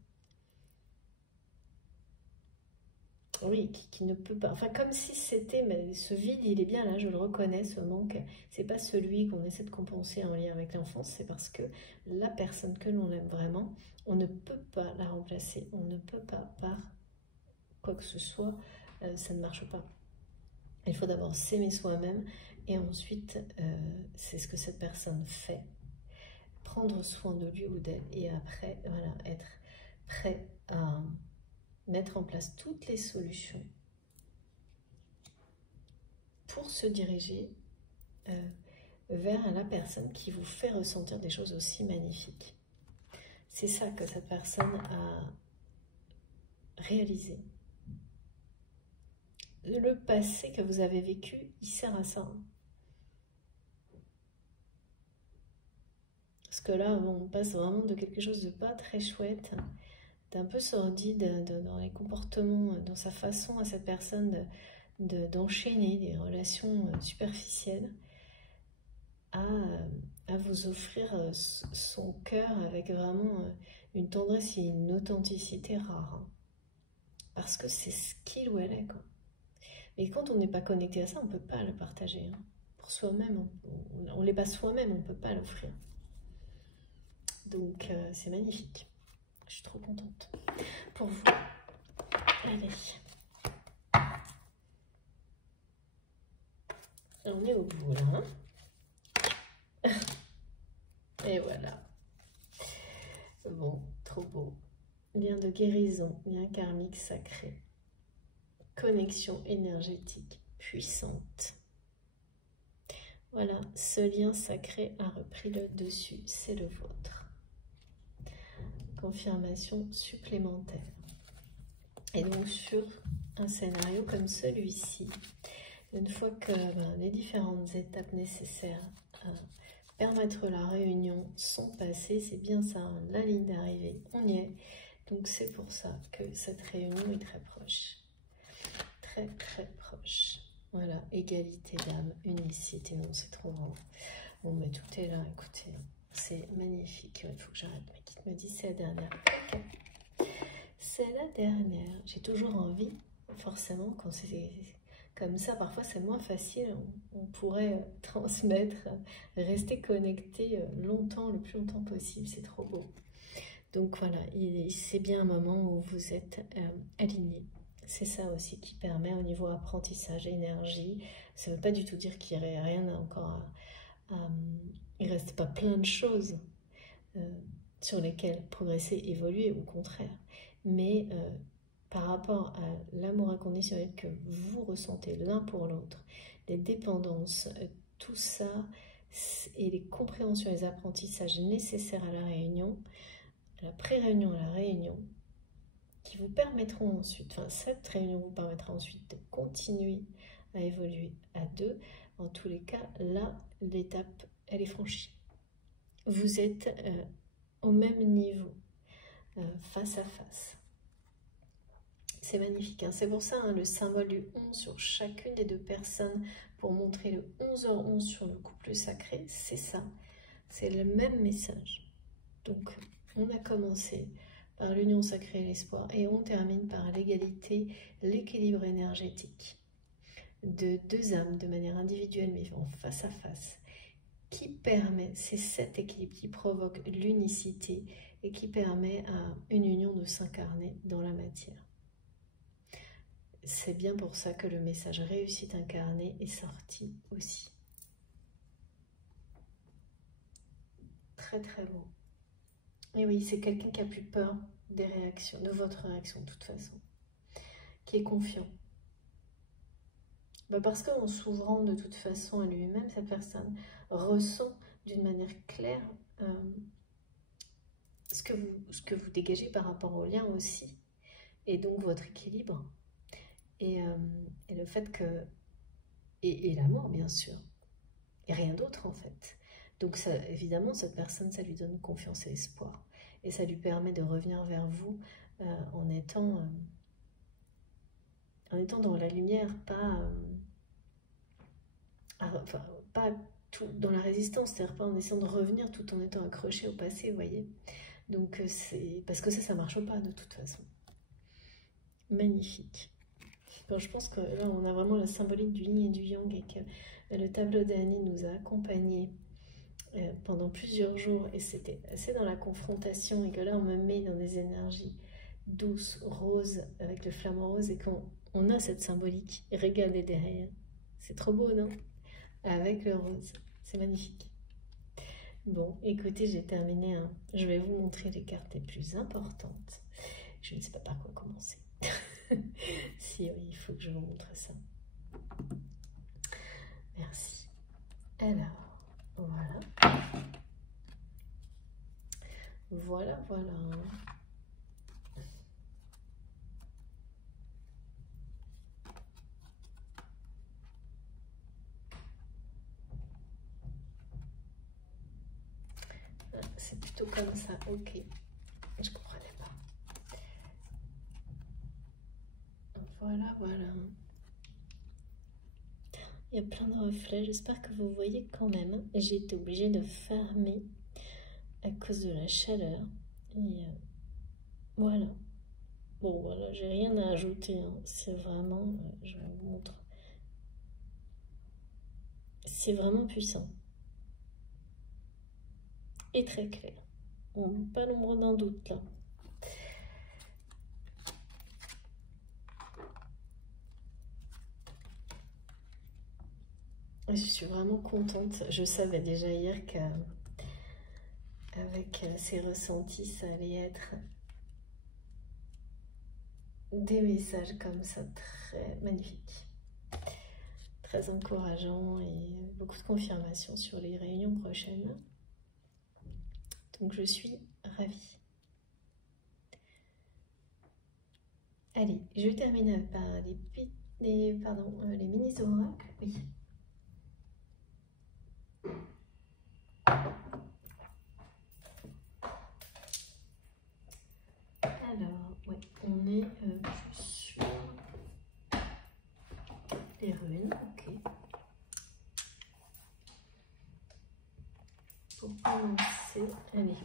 Oui, qui ne peut pas... Enfin, comme si c'était... Mais ce vide, il est bien là, je le reconnais, ce manque. C'est pas celui qu'on essaie de compenser en lien avec l'enfance, c'est parce que la personne que l'on aime vraiment, on ne peut pas la remplacer. On ne peut pas, par quoi que ce soit, ça ne marche pas. Il faut d'abord s'aimer soi-même et ensuite, c'est ce que cette personne fait. Prendre soin de lui ou d'elle et après, voilà, être prêt à mettre en place toutes les solutions pour se diriger vers la personne qui vous fait ressentir des choses aussi magnifiques. C'est ça que cette personne a réalisé. Le passé que vous avez vécu, il sert à ça. Parce que là, on passe vraiment de quelque chose de pas très chouette, d'un peu sordide dans les comportements, dans sa façon à cette personne d'enchaîner des relations superficielles, à vous offrir son cœur avec vraiment une tendresse et une authenticité rare. Hein. Parce que c'est ce qu'il ou elle est, quoi. Mais quand on n'est pas connecté à ça, on ne peut pas le partager. Hein. Pour soi-même, on l'est pas soi-même, on ne peut pas l'offrir. Donc c'est magnifique. Je suis trop contente. Pour vous. Allez. On est au bout là. Hein. Et voilà. Bon, trop beau. Lien de guérison, lien karmique sacré. Connexion énergétique puissante. Voilà, ce lien sacré a repris le dessus, c'est le vôtre. Confirmation supplémentaire. Et donc sur un scénario comme celui-ci, une fois que les différentes étapes nécessaires à permettre la réunion sont passées, c'est bien ça, hein, la ligne d'arrivée, on y est. Donc c'est pour ça que cette réunion est très proche. Très très proche. Voilà, égalité d'âme, unicité, non c'est trop grand. Bon mais tout est là, écoutez, c'est magnifique, il faut que j'arrête. Mais qui me dit c'est la dernière. Ok, c'est la dernière. J'ai toujours envie, forcément, quand c'est comme ça, parfois c'est moins facile, on pourrait transmettre, rester connecté longtemps, le plus longtemps possible, c'est trop beau. Donc voilà, c'est bien un moment où vous êtes aligné. C'est ça aussi qui permet au niveau apprentissage, énergie. Ça ne veut pas du tout dire qu'il n'y aurait rien encore il ne reste pas plein de choses sur lesquelles progresser, évoluer, au contraire. Mais par rapport à l'amour inconditionnel que vous ressentez l'un pour l'autre, les dépendances, tout ça, et les compréhensions, les apprentissages nécessaires à la réunion, à la pré-réunion, à la réunion, qui vous permettront ensuite, enfin cette réunion vous permettra ensuite de continuer à évoluer à deux. En tous les cas, là, l'étape, elle est franchie. Vous êtes au même niveau, face à face. C'est magnifique, hein. C'est pour ça, hein, le symbole du 11 sur chacune des deux personnes, pour montrer le 11h11 sur le couple sacré, c'est ça. C'est le même message. Donc, on a commencé par l'union sacrée et l'espoir, et on termine par l'égalité, l'équilibre énergétique de deux âmes de manière individuelle, mais en face à face, qui permet, c'est cet équilibre qui provoque l'unicité et qui permet à une union de s'incarner dans la matière. C'est bien pour ça que le message réussite incarnée est sorti aussi. Très très beau. Et oui, c'est quelqu'un qui a plus peur des réactions, de votre réaction de toute façon, qui est confiant. Parce qu'en s'ouvrant de toute façon à lui-même, cette personne ressent d'une manière claire ce que vous dégagez par rapport au lien aussi, et donc votre équilibre. Et le fait que... Et l'amour, bien sûr. Et rien d'autre, en fait. Donc, ça, évidemment, cette personne, ça lui donne confiance et espoir. Et ça lui permet de revenir vers vous en étant dans la lumière, pas tout dans la résistance, c'est-à-dire pas en essayant de revenir tout en étant accroché au passé, vous voyez. Donc, c'est parce que ça marche pas de toute façon. Magnifique. Bon, je pense que là, on a vraiment la symbolique du yin et du yang, et que le tableau d'Annie nous a accompagnés pendant plusieurs jours, et c'était assez dans la confrontation, et que là, on me met dans des énergies douces, roses, avec le flamant rose, et qu'on a cette symbolique. Et regardez derrière. C'est trop beau, non? Avec le rose. C'est magnifique. Bon, écoutez, j'ai terminé. Je vais vous montrer les cartes les plus importantes. Je ne sais pas par quoi commencer. Si, oui, il faut que je vous montre ça. Merci. Alors, voilà. Voilà, voilà. C'est plutôt comme ça, ok. Je comprenais pas. Voilà, voilà. Il y a plein de reflets, j'espère que vous voyez quand même. J'ai été obligée de fermer à cause de la chaleur. Et voilà. Bon, voilà, j'ai rien à ajouter, hein. C'est vraiment, je vous montre. C'est vraiment puissant. Et très clair. Pas l'ombre d'un doute là. Je suis vraiment contente. Je savais déjà hier qu'avec ces ressentis, ça allait être des messages comme ça très magnifiques, très encourageants, et beaucoup de confirmations sur les réunions prochaines. Donc je suis ravie. Allez, je termine par les mini-oracles. Oui. Alors, ouais, on est plus sur les runes, ok. Pour commencer, allez.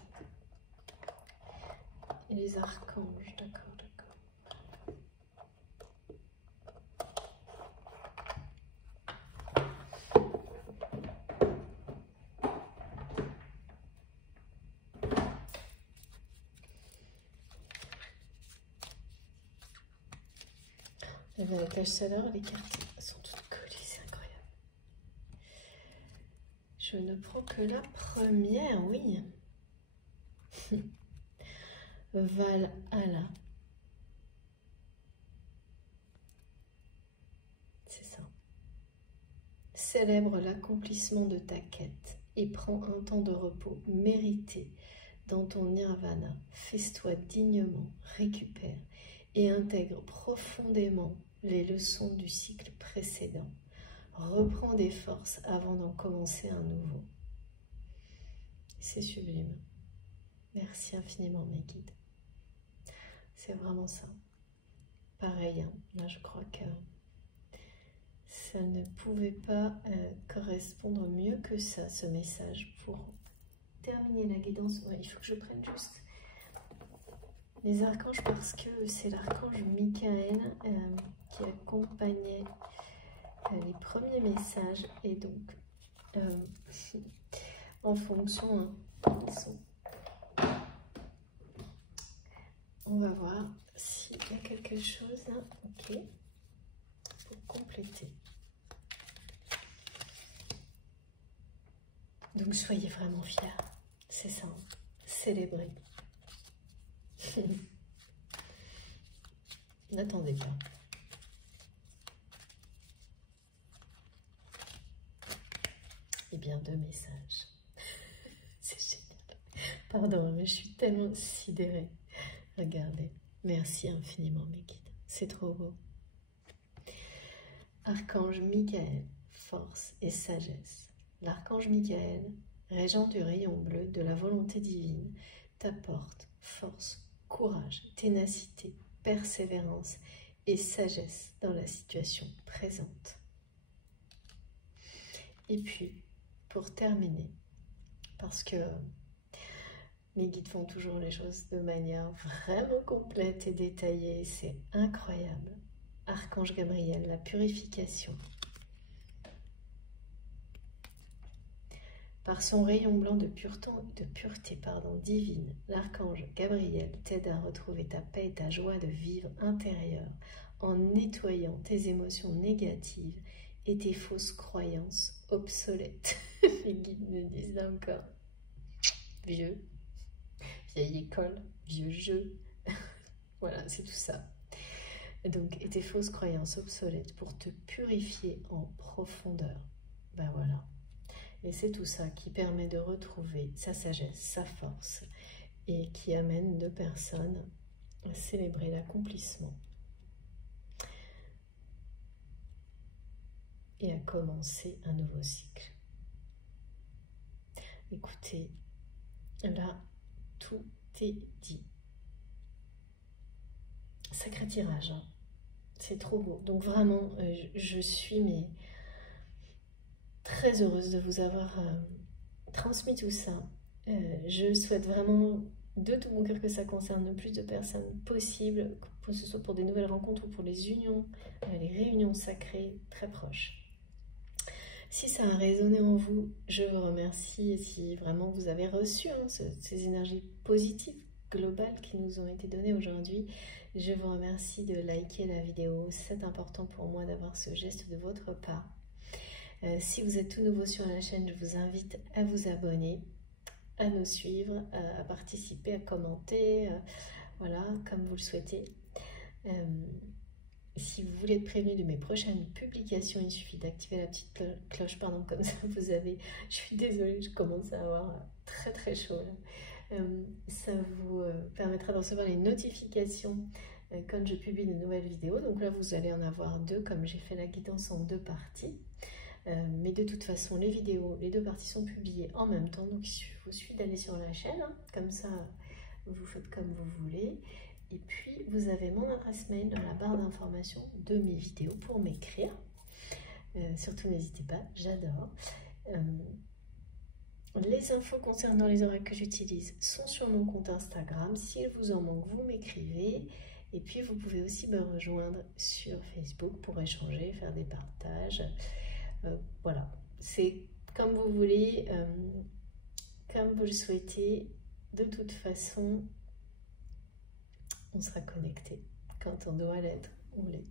Et les archanges, d'accord. Avec la chaleur, les cartes sont toutes collées, c'est incroyable. Je ne prends que la première, oui. Valhalla. C'est ça. Célèbre l'accomplissement de ta quête et prends un temps de repos mérité dans ton nirvana. Fais-toi dignement, récupère et intègre profondément les leçons du cycle précédent. Reprends des forces avant d'en commencer un nouveau. C'est sublime. Merci infiniment, mes guides. C'est vraiment ça. pareil, hein. Là je crois que ça ne pouvait pas correspondre mieux que ça, ce message. Pour terminer la guidance, ouais, il faut que je prenne juste les archanges parce que c'est l'archange Michael qui accompagnait les premiers messages. Et donc, en fonction, hein, ils sont... On va voir s'il y a quelque chose, hein, ok, pour compléter. Donc soyez vraiment fiers, c'est ça, hein. Célébrez. N'attendez pas. Et bien 2 messages. C'est génial. Pardon, mais je suis tellement sidérée. Regardez. Merci infiniment mes guides. C'est trop beau. Archange Michael, force et sagesse. L'archange Michael, régent du rayon bleu de la volonté divine, t'apporte force, courage, ténacité, persévérance et sagesse dans la situation présente. Et puis, pour terminer, parce que mes guides font toujours les choses de manière vraiment complète et détaillée, c'est incroyable. Archange Gabriel, la purification. Par son rayon blanc de pureté divine, l'archange Gabriel t'aide à retrouver ta paix et ta joie de vivre intérieure en nettoyant tes émotions négatives et tes fausses croyances obsolètes. Les guides me disent là encore, vieille école, vieux jeu, voilà, c'est tout ça. Donc, et tes fausses croyances obsolètes pour te purifier en profondeur. Ben voilà. Et c'est tout ça qui permet de retrouver sa sagesse, sa force, et qui amène 2 personnes à célébrer l'accomplissement et à commencer un nouveau cycle. Écoutez, là, tout est dit. Sacré tirage, hein. C'est trop beau. Donc vraiment, je suis très heureuse de vous avoir transmis tout ça. Je souhaite vraiment de tout mon cœur que ça concerne le plus de personnes possible, que ce soit pour des nouvelles rencontres ou pour les unions, les réunions sacrées très proches. Si ça a résonné en vous, je vous remercie. Et si vraiment vous avez reçu ces énergies positives globales qui nous ont été données aujourd'hui, je vous remercie de liker la vidéo. C'est important pour moi d'avoir ce geste de votre part. Si vous êtes tout nouveau sur la chaîne, je vous invite à vous abonner, à nous suivre, à participer, à commenter, voilà, comme vous le souhaitez. Si vous voulez être prévenu de mes prochaines publications, il suffit d'activer la petite cloche, pardon, comme ça vous avez... Je suis désolée, je commence à avoir très chaud là. Ça vous permettra de recevoir les notifications quand je publie de nouvelles vidéos. Donc là, vous allez en avoir 2, comme j'ai fait la guidance en 2 parties. Mais de toute façon, les vidéos, les 2 parties sont publiées en même temps. Donc il vous suffit d'aller sur la chaîne, hein, comme ça vous faites comme vous voulez. Et puis, vous avez mon adresse mail dans la barre d'information de mes vidéos pour m'écrire. Surtout, n'hésitez pas, j'adore. Les infos concernant les oracles que j'utilise sont sur mon compte Instagram. S'il vous en manque, vous m'écrivez. Et puis, vous pouvez aussi me rejoindre sur Facebook pour échanger, faire des partages. Voilà, c'est comme vous voulez, comme vous le souhaitez. De toute façon, on sera connecté quand on doit l'être, on l'est.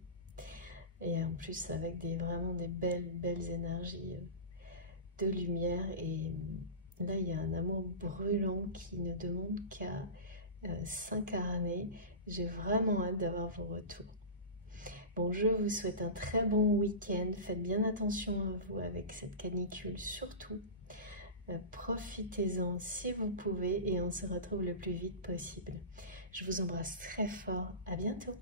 Et en plus avec vraiment des belles énergies de lumière. Et là, il y a un amour brûlant qui ne demande qu'à s'incarner. J'ai vraiment hâte d'avoir vos retours. Bon, je vous souhaite un très bon week-end. Faites bien attention à vous avec cette canicule, surtout. Profitez-en si vous pouvez et on se retrouve le plus vite possible. Je vous embrasse très fort. À bientôt.